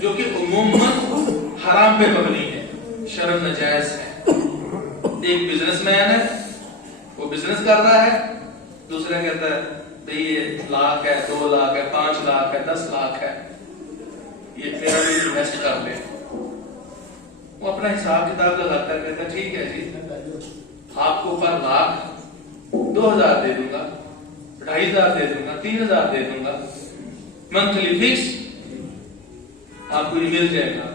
جو کہ عموماً حرام پہ مبنی ہے، شرم ناجائز ہے۔ ایک بزنس مین ہے، وہ بزنس کر رہا ہے، دوسرا کہتا ہے بھئی یہ لاکھ ہے، 2 لاکھ ہے، 5 لاکھ ہے، 10 لاکھ ہے، یہ میرا بھی انویسٹ کر لے۔ وہ اپنا حساب کتاب لگاتا ہے، کہتا ہے ٹھیک ہے جی، آپ کو پر لاکھ 2000 دے دوں گا، 2500 دے دوں گا، 3000 دے دوں گا، منتھلی فکس آپ کو یہ مل جائے گا۔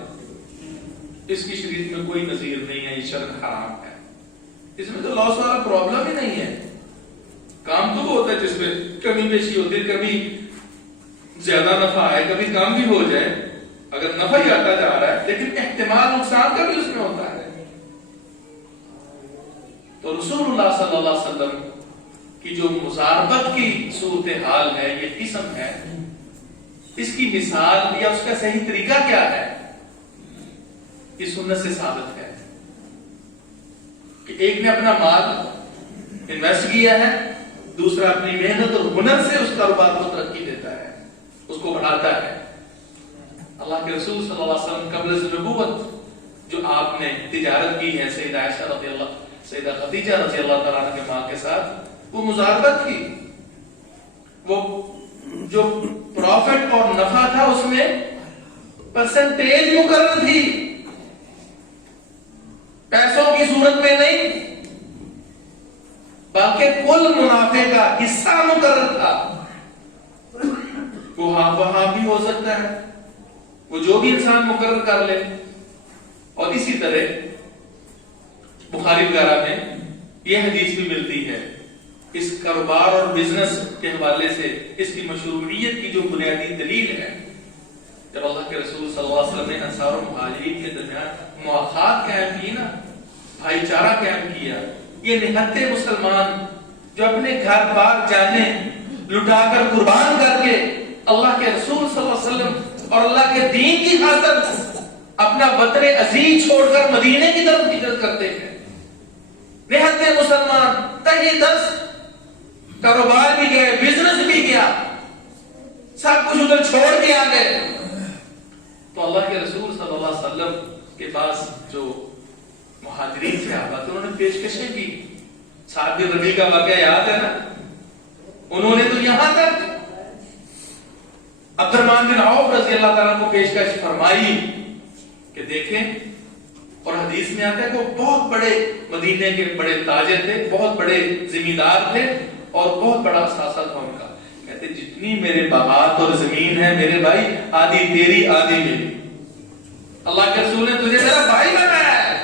اس کی شریعت میں کوئی نظیر نہیں ہے، یہ شرط حرام ہے۔ اس میں تو لاس والا پرابلم ہی نہیں ہے۔ کام تو وہ ہوتا ہے جس میں کمی بیشی ہوتی ہے، کبھی زیادہ نفع آئے، کبھی کم بھی ہو جائے، اگر نفع ہی آتا جا رہا ہے، لیکن احتمال نقصان کا بھی اس میں ہوتا ہے۔ تو رسول اللہ صلی اللہ علیہ وسلم کی جو مزاربت کی صورتحال ہے، یہ قسم ہے، اس کی مثال یا اس کا صحیح طریقہ کیا ہے، یہ سنت سے ثابت ہے کہ ایک نے اپنا مال انویسٹ کیا ہے، دوسرا اپنی محنت اور ہنر سے اس کاروبار کو ترقی دیتا ہے، اس کو بڑھاتا ہے۔ اللہ کے رسول صلی اللہ علیہ وسلم قبل نبوت جو آپ نے تجارت کی ہے سیدہ عائشہ رضی اللہ، سیدہ خدیجہ رضی اللہ تعالیٰ عنہ کے ماں کے ساتھ، وہ مزاربت کی، وہ جو پروفٹ اور نفع تھا اس میں پرسنٹیج مقرر تھی، پیسوں کی صورت میں نہیں، باقی کل منافع کا حصہ مقرر تھا۔ وہ وہاں بھی ہو سکتا ہے، وہ جو بھی انسان مقرر کر لے۔ اور اسی طرح بخاری وغیرہ میں یہ حدیث بھی ملتی ہے، اس کاروبار اور بزنس کے حوالے سے اس کی مشروعیت کی جو بنیادی دلیل ہے، جب اللہ کے رسول صلی اللہ علیہ وسلم نے انصار و مہاجرین کے درمیان مواخات قائم کی نا، بھائی چارہ قائم کیا، یہ نہتے مسلمان جو اپنے گھر بار جانے لٹا کر قربان کر کے اللہ کے رسول صلی اللہ علیہ وسلم اور اللہ کے دین کی خاطر اپنا وطن عزیز چھوڑ کر مدینے کی طرف ہجرت کرتے ہیں. نہتے مسلمان تہی دست کاروبار بھی گئے, بزنس بھی گیا, سب کچھ ادھر چھوڑ کے آ گئے. تو اللہ کے رسول صلی اللہ علیہ وسلم کے پاس جو مہاجرین صحابہ تھے انہوں نے پیشکشیں کی. سعد بن ربیع کا واقعہ یاد ہے نا, انہوں نے تو یہاں تک عبد الرحمن بن عوف رضی اللہ تعالیٰ کو پیشکش فرمائی کہ دیکھیں, اور حدیث میں آتا ہے کہ وہ بہت بڑے مدینے کے بڑے تاجر تھے, بہت بڑے زمیندار تھے اور بہت بڑا اثاثہ تھا ان کا. کہتے جتنی میرے باغات اور زمین ہے میرے بھائی, آدھی تیری آدھی میری. اللہ کے رسول نے تجھے میرا بھائی بنایا ہے,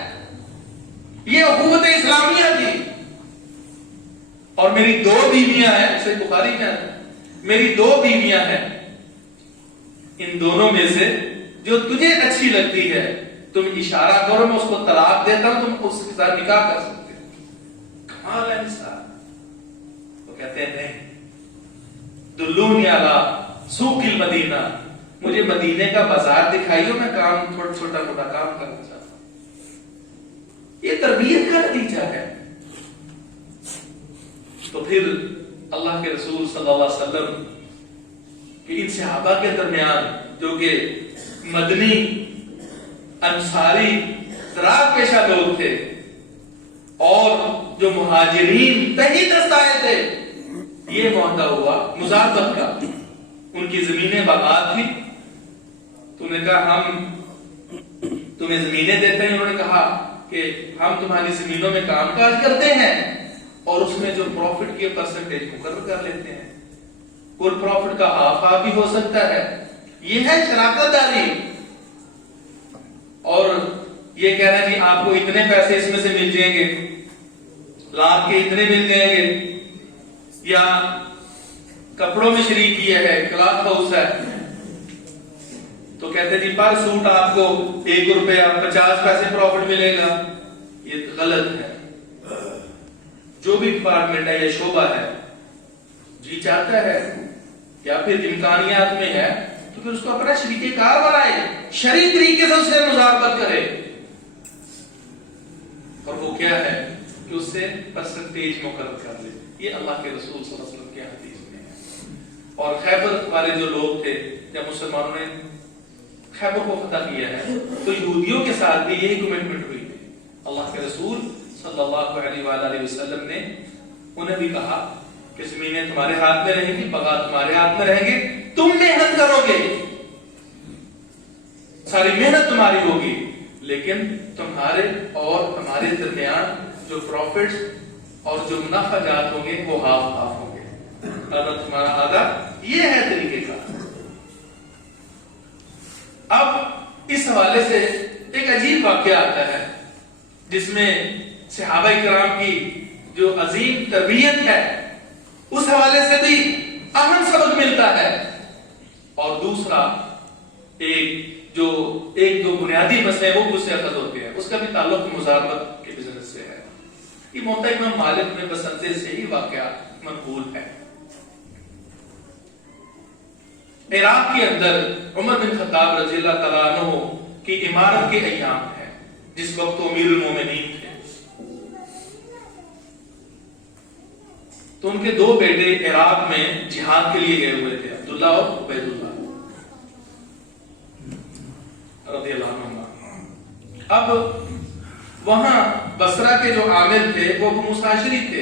یہ اخوت اسلامیہ تھی. اور میری 2 بیویاں ہیں, صحیح بخاری میں ہے, میری 2 بیویاں ہیں, ان دونوں میں سے جو تجھے اچھی لگتی ہے تم اشارہ کرو, میں اس کو طلاق دیتا ہوں, تم اس کے ساتھ نکاح کر سکتے ہو. کمال ہے انسان. وہ کہتے ہیں نہیں, دلونی علی سوق المدینہ, مجھے مدینے کا بازار دکھائیے, میں کام چھوٹا موٹا کام کرنا چاہتا ہوں. یہ تربیت کا نتیجہ ہے. تو پھر اللہ کے رسول صلی اللہ علیہ وسلم کہ ان صحابہ کے درمیان جو کہ مدنی انصاری زراعت پیشہ لوگ تھے اور جو مہاجرین تہی دست آئے تھے, یہ معاہدہ ہوا مزاربت کا. ان کی زمینیں باغات تھی, تو نے کہا ہم تمہیں زمینیں دیتے ہیں. انہوں نے کہا کہ ہم تمہاری زمینوں میں کام کاج کرتے ہیں اور اس میں جو پروفٹ کی پرسنٹیج مقرر کر لیتے ہیں. کل پروفٹ کا ہاف بھی ہو سکتا ہے. یہ ہے شراکت داری. اور یہ کہہ رہے ہیں کہ آپ کو اتنے پیسے اس میں سے مل جائیں گے, لاکھ کے اتنے مل جائیں گے, یا کپڑوں میں شریک کیا ہے, کلاس ہاؤس ہے, تو کہتے جی پر سوٹ آپ کو 1 روپیہ 50 پیسے پروفٹ ملے گا. یہ غلط ہے. جو بھی ڈپارٹمنٹ ہے یا شعبہ ہے, جی چاہتا ہے یا پھر امکانیات میں ہے تو پھر اس کو اپنا شریک کار بنائے, شرعی طریقے سے اسے مزاربت کرے. اور وہ کیا ہے کہ اس سے پرسنٹیج مقرر کر لے. یہ اللہ کے رسول صلی اللہ علیہ وسلم کے حدیث میں ہے. اور خیبر والے جو لوگ تھے, جب مسلمانوں نے خیبر کو فتح کیا ہے تو یہودیوں کے ساتھ بھی یہی کمٹمنٹ ہوئی تھی. اللہ کے رسول صلی اللہ علیہ وآلہ وسلم نے انہیں بھی کہا کہ زمینیں تمہارے ہاتھ میں رہیں گی, باغات تمہارے ہاتھ میں رہیں گے, تم محنت کرو گے, ساری محنت تمہاری ہوگی, لیکن تمہارے اور ہمارے درمیان جو پروفٹس اور جو منافع جات ہوں گے وہ ہاف ہوں گے, اگر تمہارا آدھا. یہ ہے طریقے کا. اب اس حوالے سے ایک عجیب واقعہ آتا ہے جس میں صحابہ کرام کی جو عظیم تربیت ہے اس حوالے سے بھی اہم سبق ملتا ہے. اور دوسرا ایک دو بنیادی مسئلے وہ مجھ سے اخذ ہوتے ہیں, اس کا بھی تعلق مزاربت کے بزنس سے ہے. یہ موتا امام مالک میں بسنتے سے ہی واقعہ منقول ہے. عراق کے اندر عمر بن خطاب رضی اللہ تعالیٰ عنہ کی عمارت کے ایام ہے, جس وقت وہ امیر المومنین تھے. تو ان کے 2 بیٹے عراق میں جہاد کے لیے گئے ہوئے تھے, عبداللہ اور عبید اللہ رضی اللہ عنہ. اب وہاں بصرہ کے جو عامل تھے وہ مساشری تھے,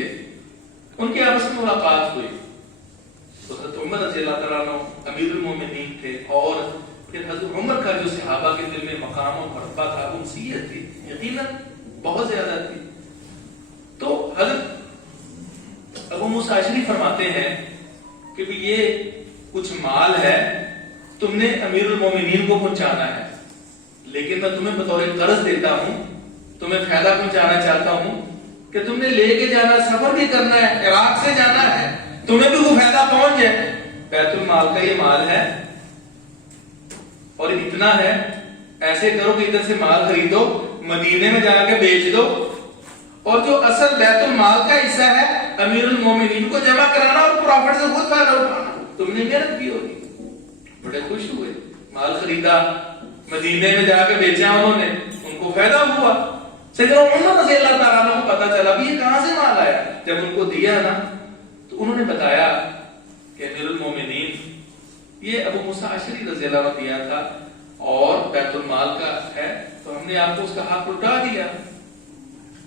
ان کے آپس میں ملاقات ہوئی. حضرت عمر رضی اللہ تعالیٰ عنہ امیر المومنین تھے, اور پھر حضرت عمر کا جو صحابہ کے دل میں مقام و مرتبہ تھا, انسیت تھی, یقیناً بہت زیادہ تھی. تو حضرت ابو مساشری فرماتے ہیں کہ یہ کچھ مال ہے, تم نے امیر المومنین کو پہنچانا ہے, لیکن میں تمہیں بطور قرض دیتا ہوں, تمہیں فائدہ پہنچانا چاہتا ہوں کہ تم نے لے کے جانا, سفر بھی کرنا ہے, عراق سے جانا ہے, تمہیں بھی وہ فائدہ پہنچ جائے. بیت المال کا یہ مال ہے اور اتنا ہے, ایسے کرو کہ ادھر سے مال خریدو, مدینے میں جا کے بیچ دو اور جو اصل بیت المال کا حصہ ہے امیر المومنین کو جمع کرانا اور پروفٹ سے خود فائدہ اٹھانا. تم نے محنت کی ہوگی. بڑے خوش ہوئے, مال خریدا, مدینے میں جا کے بیچا انہوں نے, ان کو فائدہ ہوا. سیدنا عمر رضی اللہ تعالیٰ عنہ کو پتا چلا بھی یہ کہاں سے مال آیا. جب ان کو دیا نا تو انہوں نے بتایا کہ امیر المومنین یہ ابو موسیٰ اشعری رضی اللہ عنہ دیا تھا اور بیت المال کا ہے تو ہم نے آپ کو اس کا حق لوٹا دیا.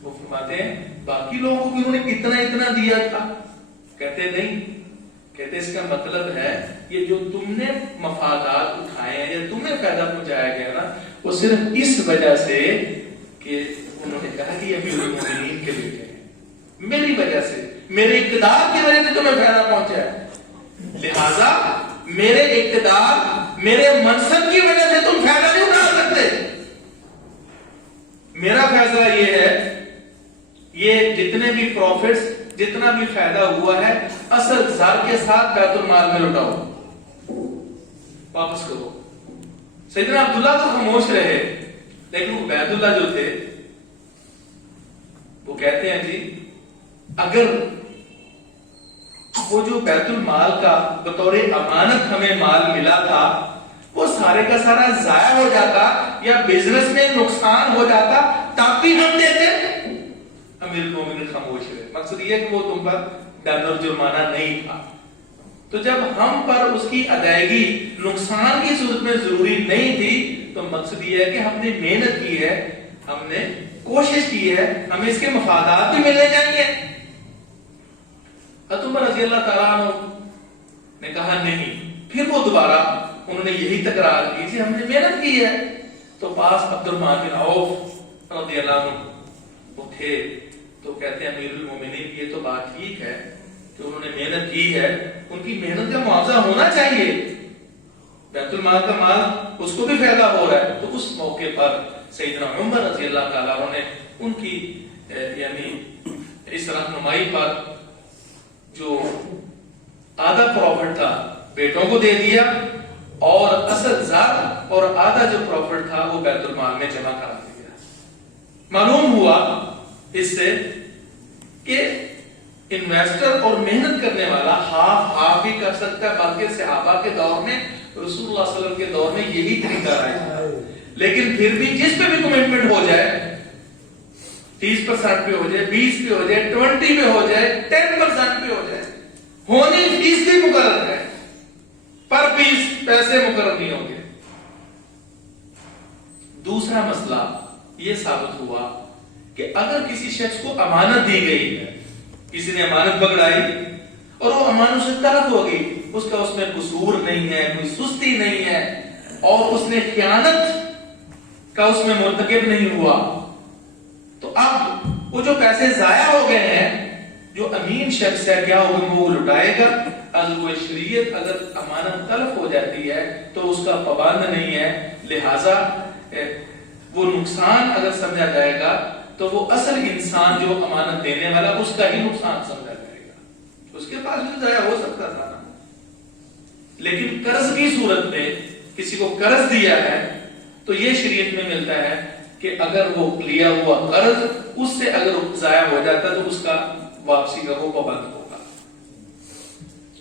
وہ فرماتے ہیں باقی لوگوں کو بھی انہوں نے اتنا دیا تھا. کہتے نہیں, کہتے اس کا مطلب ہے یہ جو تم نے مفادات اٹھائے ہیں یا تمہیں فائدہ پہنچایا گیا نا وہ صرف اس وجہ سے کہ انہوں نے کہا کہ یہ امیر المومنین کے لیے ہے, میری وجہ سے, میرے اقتدار کی وجہ سے تمہیں فائدہ پہنچا ہے, لہذا میرے اقتدار میرے منصب کی وجہ سے تم فائدہ نہیں اٹھا سکتے. میرا فیصلہ یہ ہے یہ جتنے بھی پروفٹس جتنا بھی فائدہ ہوا ہے اصل زر کے ساتھ بیت المال میں لوٹاؤ, واپس کرو. سیدنا عبداللہ تو خاموش رہے لیکن عبید اللہ جو تھے وہ کہتے ہیں جی اگر وہ جو بیت المال کا بطور امانت ہمیں مال ملا تھا وہ سارے کا سارا ضائع ہو جاتا یا بزنس میں نقصان ہو جاتا تب بھی ہم دیتے. امیر المومنین خاموش رہے. مقصد یہ کہ وہ تم پر دند اور جرمانہ نہیں تھا. تو جب ہم پر اس کی ادائیگی نقصان کی صورت میں ضروری نہیں تھی تو مقصد یہ ہے کہ ہم نے محنت کی ہے, ہم نے کوشش کی ہے, ہمیں اس کے مفادات بھی ملنے چاہیے. حضرت عمر رضی اللہ تعالیٰ عنہ نے کہا نہیں. پھر وہ دوبارہ انہوں نے یہی تکرار کی کہ ہم نے محنت کی ہے. تو پاس عبد الرحمن بن عوف رضی اللہ عنہ وہ تھے تو کہتے ہیں امیر المومنین یہ تو بات ٹھیک ہے کہ انہوں نے محنت کی ہے, ان کی محنت کا معاوضہ ہونا چاہیے, بیت المال کا مال اس کو بھی فائدہ ہو رہا ہے. تو اس موقع پر سیدنا عمر رضی اللہ تعالیٰ عنہ نے ان کی یعنی اس رہنمائی پر جو آدھا پروفٹ تھا بیٹوں کو دے دیا اور اصل زر اور آدھا جو پروفٹ تھا وہ بیت المال میں جمع کرا دیا. معلوم ہوا اس سے کہ انویسٹر اور محنت کرنے والا ہاف بھی کر سکتا ہے, بلکہ صحابہ کے دور میں رسول اللہ صلی اللہ علیہ وسلم کے دور میں یہی طریقہ رہا ہے. لیکن پھر بھی جس پہ بھی کمٹمنٹ ہو جائے 30% پہ ہو جائے, 20 پہ ہو جائے, 20 پہ ہو جائے, 10% پہ ہو جائے, ہونی فیس بھی مقرر ہے, پر پیس پیسے مقرر نہیں ہوں گے. دوسرا مسئلہ یہ ثابت ہوا کہ اگر کسی شخص کو امانت دی گئی ہے, کسی نے امانت پکڑائی اور وہ امانت سے طرف ہو گئی, اس کا اس میں قصور نہیں ہے, کوئی سستی نہیں ہے اور اس نے خیانت کا اس میں مرتکب نہیں ہوا, تو اب وہ جو پیسے ضائع ہو گئے ہیں جو امین شخص ہے کیا ہوگا وہ لٹائے گا. اگر کوئی شریعت اگر امانت تلف ہو جاتی ہے تو اس کا پابند نہیں ہے, لہذا وہ نقصان اگر سمجھا جائے گا تو وہ اصل انسان جو امانت دینے والا اس کا ہی نقصان سمجھا جائے گا. اس کے پاس بھی ضائع ہو سکتا تھا نا. لیکن قرض کی صورت میں کسی کو قرض دیا ہے تو یہ شریعت میں ملتا ہے کہ اگر وہ لیا ہوا قرض اس سے اگر ضائع ہو جاتا تو اس کا واپسی کا وہ پابند ہوگا.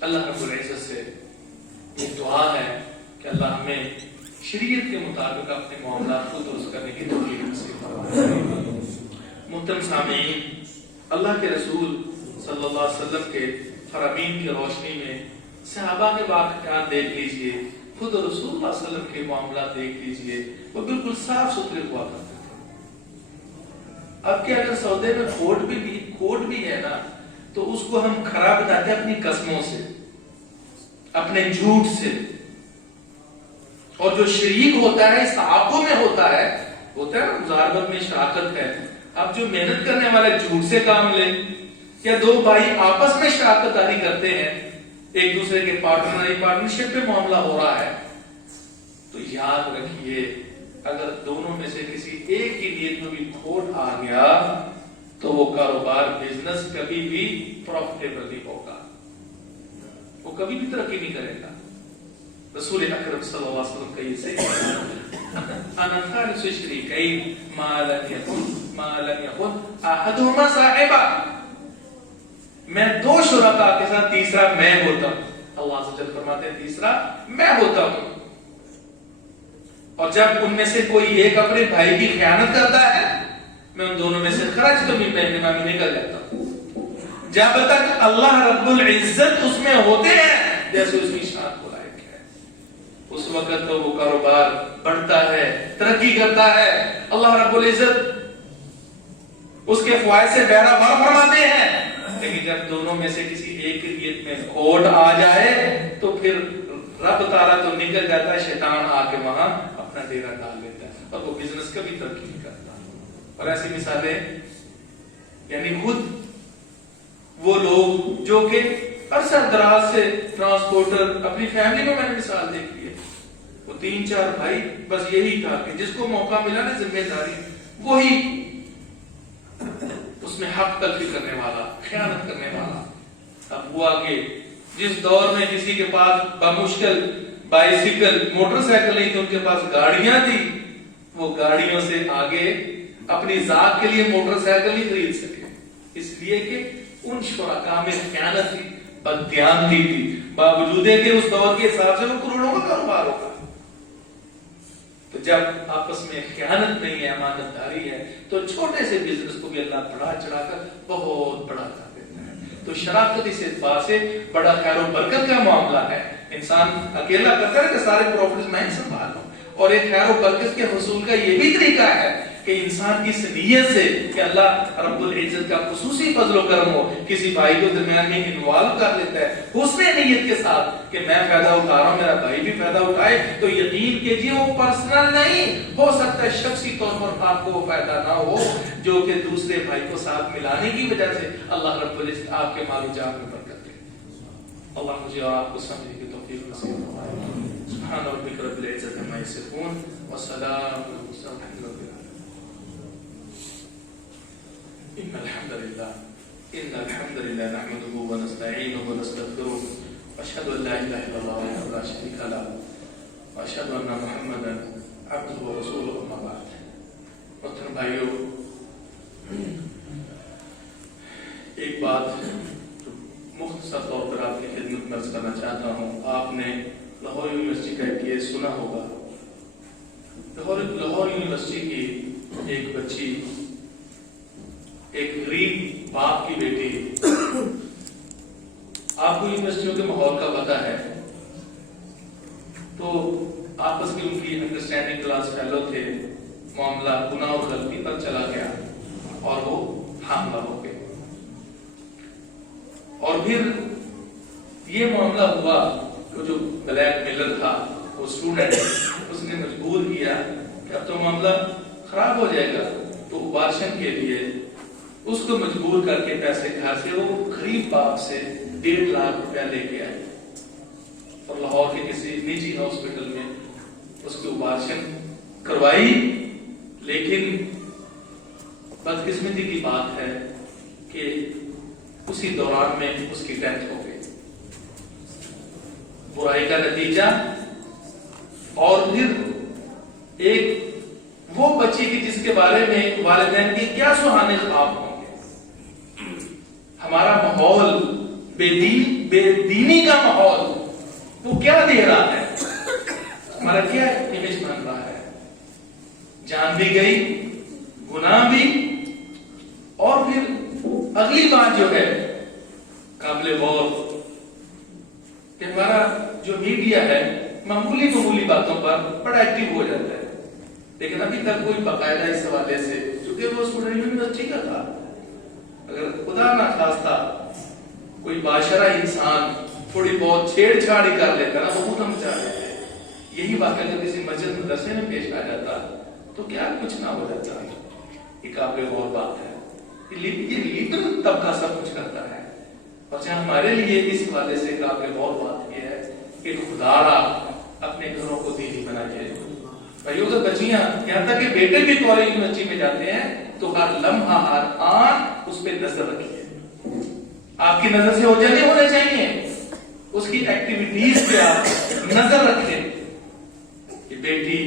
اللہ رب العزت سے یہ دعا ہے کہ اللہ ہمیں شریعت کے مطابق اپنے معاملات کو درست کرنے کی توفیق نصیب فرمائے. محترم سامعین, اللہ کے رسول صلی اللہ علیہ وسلم کے فرامین کی روشنی میں صحابہ کے واقعات دیکھ لیجئے, خود رسول اللہ صلی اللہ علیہ وسلم کے معاملات دیکھ لیجئے, وہ بالکل صاف ستھرے ہوا کرتے تھے. اب کہ اگر سودے میں کھوٹ بھی ہے نا تو اس کو ہم کھرا بتاتے ہیں اپنی قسموں سے, اپنے جھوٹ سے. اور جو شریک ہوتا ہے اس تعاقب میں ہوتا ہے نا مزاربت میں شراکت ہے. اب جو محنت کرنے والے جھوٹ سے کام لے یا دو بھائی آپس میں شراکت داری کرتے ہیں, ایک دوسرے کے پارٹنرشپ پہ معاملہ ہو رہا ہے, تو یاد رکھیے اگر دونوں میں سے کسی ایک کی نیت میں بھی کھوٹ آ گیا تو وہ کاروبار بزنس کبھی بھی پروفیٹیبل نہیں ہوگا, وہ کبھی بھی ترقی نہیں کرے گا. رسول اکرم صلی اللہ علیہ وسلم کا یہ صحیح انا خالص شریکین ما لم یکن احدهما صاحبا، میں دو شرکاء کے ساتھ تیسرا میں ہوتا ہوں. اللہ عز و جل فرماتے ہیں تیسرا میں ہوتا ہوں. اور جب ان میں سے کوئی ایک اپنے بھائی کی خیانت کرتا ہے میں ان دونوں میں سے خرچ تو بینما میں نکل جاتا ہوں. جب تک اللہ رب العزت اس میں ہوتے ہیں جیسے اس کی شان کو لائق ہے، اس وقت تو وہ کاروبار بڑھتا ہے، ترقی کرتا ہے. اللہ رب العزت اس کے فوائد سے بہرہ بر فرماتے ہیں. لیکن جب دونوں میں سے کسی ایک کی نیت میں کھوٹ آ جائے تو پھر رب تعالیٰ تو نکل جاتا ہے، شیطان آ کے وہاں اپنا ڈیرا ڈال لیتا ہے اور وہ بزنس کا بھی ترقی نہیں کرتا. اور ایسی مثالیں یعنی خود وہ لوگ جو کہ عرصہ دراز سے ٹرانسپورٹر، اپنی فیملی میں نے مثال دیکھی ہے، وہ 3-4 بھائی، بس یہی تھا کہ جس کو موقع ملا نا ذمہ داری وہی اس میں حق تلفی کرنے والا، خیانت کرنے والا. اب ہوا کہ جس دور میں کسی کے پاس بمشکل بائیسیکل موٹر سائیکل نہیں تھی، ان کے پاس گاڑیاں تھی، وہ گاڑیوں سے آگے اپنی ذات کے لیے موٹر سائیکل نہیں خرید سکے، اس لیے کہ ان شرکاء میں خیانت تھی، بددیانتی تھی، باوجود ہے کہ اس دور کے حساب سے وہ کروڑوں کا کاروبار ہوگا. تو جب آپس میں خیانت نہیں ہے، امانت داری ہے، تو چھوٹے سے بزنس کو بھی اللہ بڑا چڑھا کر بہت بڑا کر دیتا ہے. تو شراکت اس اعتبار سے بڑا خیر و برکت کا معاملہ ہے. انسان اکیلا کرتا ہے کہ سارے پروفٹس میں سنبھال لوں، اور ایک خیر و برکت کے حصول کا یہ بھی طریقہ ہے کہ انسان کی نیت سے کہ اللہ رب العزت کا خصوصی فضل و کرم ہو، کسی بھائی کو درمیان میں انوالو کر لیتا ہے حسن نیت کے ساتھ کہ میں فائدہ اٹھا رہا ہوں، میرا بھائی بھی فائدہ اٹھائے، تو یقین کیجیے وہ پرسنل نہیں ہو سکتا ہے، شخصی طور پر آپ کو وہ فائدہ نہ ہو جو کہ دوسرے بھائی کو ساتھ ملانے کی وجہ سے اللہ رب العزت آپ کے مال و جان میں برکت دے. اللہ مجھے اور آپ کو سمجھنے کی توفیق نصیب فرمائے. سبحان ربک رب العزت عما یصفون والسلام علی المرسلین. إن الحمد لله نحمده ونستعينه ونستغفره وأشهد أن لا إله إلا الله وحده لا شريك له وأشهد أن محمدا عبده ورسوله أما بعد. محترم بھائیو، ایک بات مختصر طور پر آپ کی خدمت میں عرض کرنا چاہتا ہوں. آپ نے لاہور یونیورسٹی کا ایک کیس سنا ہوگا. لاہور یونیورسٹی کی ایک بچی، ایک غریب باپ کی بیٹی، آپ کو یونیورسٹیوں کے ماحول کا پتہ ہے، تو آپس میں ان کی انڈرسٹینڈنگ کلاس فیلو تھے، معاملہ گناہ اور غلطی پر چلا گیا اور وہ حاملہ ہو گئے. اور پھر یہ معاملہ ہوا کہ جو بلیک میلر تھا وہ اسٹوڈنٹ، اس نے مجبور کیا کہ اب تو معاملہ خراب ہو جائے گا، تو ابارشن کے لیے اس کو مجبور کر کے پیسے گھر سے وہ غریب باپ سے 1.5 لاکھ روپیہ لے کے آئے اور لاہور کے کسی نجی ہاسپٹل میں اس کو ابارشن کروائی. لیکن بدقسمتی کی بات ہے کہ اسی دوران میں اس کی ڈیتھ ہو گئی. برائی کا نتیجہ. اور پھر ایک وہ بچی کی جس کے بارے میں والدین کے کیا سہانے خواب ہوں گے. ہمارا ماحول بے دینی کا ماحول وہ کیا دے رہا ہے، ہمارا کیا امیج بن رہا ہے. جان بھی گئی، گناہ بھی، اور پھر اگلی بات جو ہے قابل غور کہ ہمارا جو میڈیا ہے معمولی باتوں پر بڑا ایکٹیو ہو جاتا ہے. لیکن ابھی تک کوئی باقاعدہ اس حوالے سے، چونکہ وہ اسٹوڈنٹ یونیورسٹی کا تھا، اگر خدا نہ خواستہ کوئی باشرہ انسان تھوڑی بہت چھیڑ چھاڑ ہی کر لیتا نا تو وہ مچا دیتے. یہی واقعہ جب کسی مسجد مدرسے میں پیش آ جاتا تو کیا کچھ نہ ہو جاتا. یہ قابل غور بات ہے. یہ لیڈر طبقہ سب کچھ کرتا ہے. اور جہاں ہمارے لیے اس حوالے سے قابل غور بات یہ ہے کہ خدا اپنے گھروں کو دینی بنائیے. بھائیو، اگر بچیاں یہاں تک کہ بیٹے بھی کالج یونیورسٹی میں جاتے ہیں تو ہر لمحہ ہر آن اس پہ نظر رکھیے. آپ کی نظر سے اوجھل نہیں ہونے چاہیے، اس کی ایکٹیویٹیز پہ آپ نظر رکھیں کہ بیٹی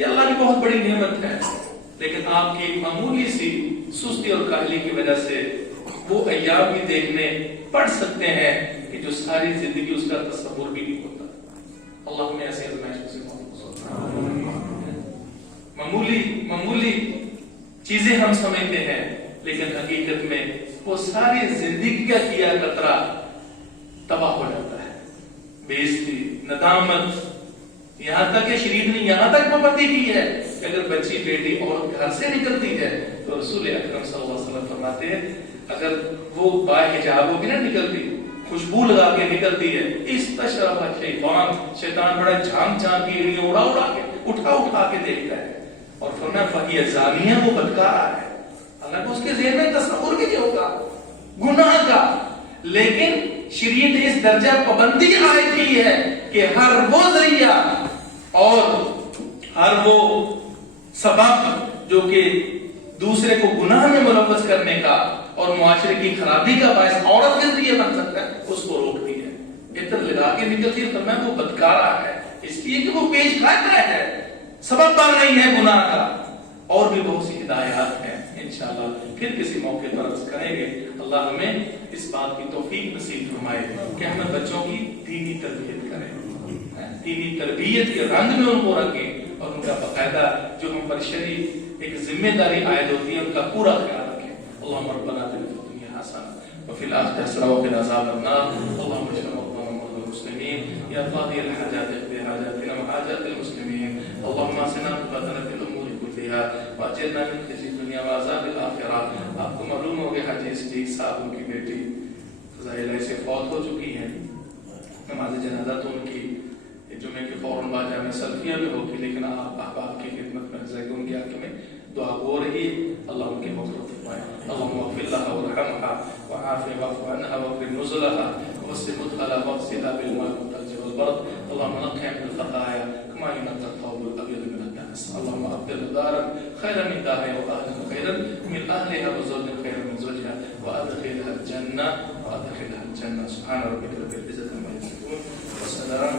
یہ اللہ کی بہت بڑی نعمت ہے، لیکن آپ کی معمولی سی سستی اور کاہلی کی وجہ سے وہ ایام بھی دیکھنے پڑ سکتے ہیں کہ جو ساری زندگی اس کا تصور بھی نہیں ہوتا۔ اللہ ہمیں ایسی آزمائشوں سے محفوظ کرے۔ معمولی چیزیں ہم سمجھتے ہیں، لیکن حقیقت میں وہ ساری زندگی کا کیا قطرہ تباہ ہو جاتا ہے۔ بےعزتی، ندامت، یہاں تک کہ شریف نے یہاں تک پابندی کی ہے کہ اگر بچی بیٹی عورت گھر سے نکلتی ہے تو رسول اکرم صلی اللہ علیہ وسلم فرماتے ہیں اگر وہ باحجاب ہوگی نا نکلتی، خوشبو لگا کے نکلتی ہے، استشرف شیطان بڑا جھانک کے ایڑیاں اڑا کے اٹھا کے دیکھتا ہے اور فرمایا فہی زانیہ، وہ بدکارہ ہے۔ حالانکہ اس کے ذہن میں تصور بھی نہیں ہوگا گناہ کا، لیکن شریعت نے اس درجہ پابندی عائد کی ہے کہ ہر وہ ذریعہ اور ہر وہ سبب جو کہ دوسرے کو گناہ میں ملوث کرنے کا اور معاشرے کی خرابی کا باعث عورت کے ذریعے بن سکتا ہے، اس کو روکتی ہے۔ عطر لگا کے نکلتی ہے، فرمایا وہ بدکارہ ہے، اس لیے کہ وہ پیش قدر ہے، سبب بن نہیں ہے گناہ کا۔ اور بھی بہت سی ہدایات ہیں، انشاءاللہ پھر کسی موقع پر عرض کریں گے۔ اللہ ہمیں اس بات کی توفیق نصیب فرمائے کہ ہم بچوں کی دینی تربیت کریں، دینی تربیت کے رنگ میں ان کو رکھیں اور ان کا باقاعدہ جو ہم پر شرعی ایک ذمہ داری عائد ہوتی ہے ان کا پورا خیال رکھیں۔ اللہم ربنا آتنا فی الدنیا حسنہ وفی الآخرۃ حسنہ وقنا عذاب النار۔ اللہم اشف مرضانا ومرضى المسلمین یا قاضی الحاجات اقض حاجاتنا وحاجات المسلمین۔ اللہم اعصمنا عاقبتنا فی الامور كلها واجرنا من خزي الدنيا وعذاب الآخرہ۔ آپ کو معلوم ہو کہ حاجی صدیق صاحب ان کی بیٹی فضائل سے فوت ہو چکی ہے، نماز جنازہ تو ان کی جمعے کے فوراً بعد جامع سلفیہ میں ہوگی، لیکن آپ احباب کی خدمت میں زیادہ ان کی حق میں دعا ہو رہی ہے۔ اللہ ان کے مغفرت فرمائے۔ اللهم اغفر لها وارحمها وعافها واعف عنها واكرم نزلها ووسع مدخلها واغسلها بالماء والثلج والبرد۔ اللهم نقها من الخطايا كما ينقى الثوب الابيض من الدنس۔ اللهم ابدل دارا خيرا من دارها واهلا خيرا من اهلها وزوجا خيرا من زوجها وادخلها الجنه سبحان ربك رب العزه عما يصفون وسلام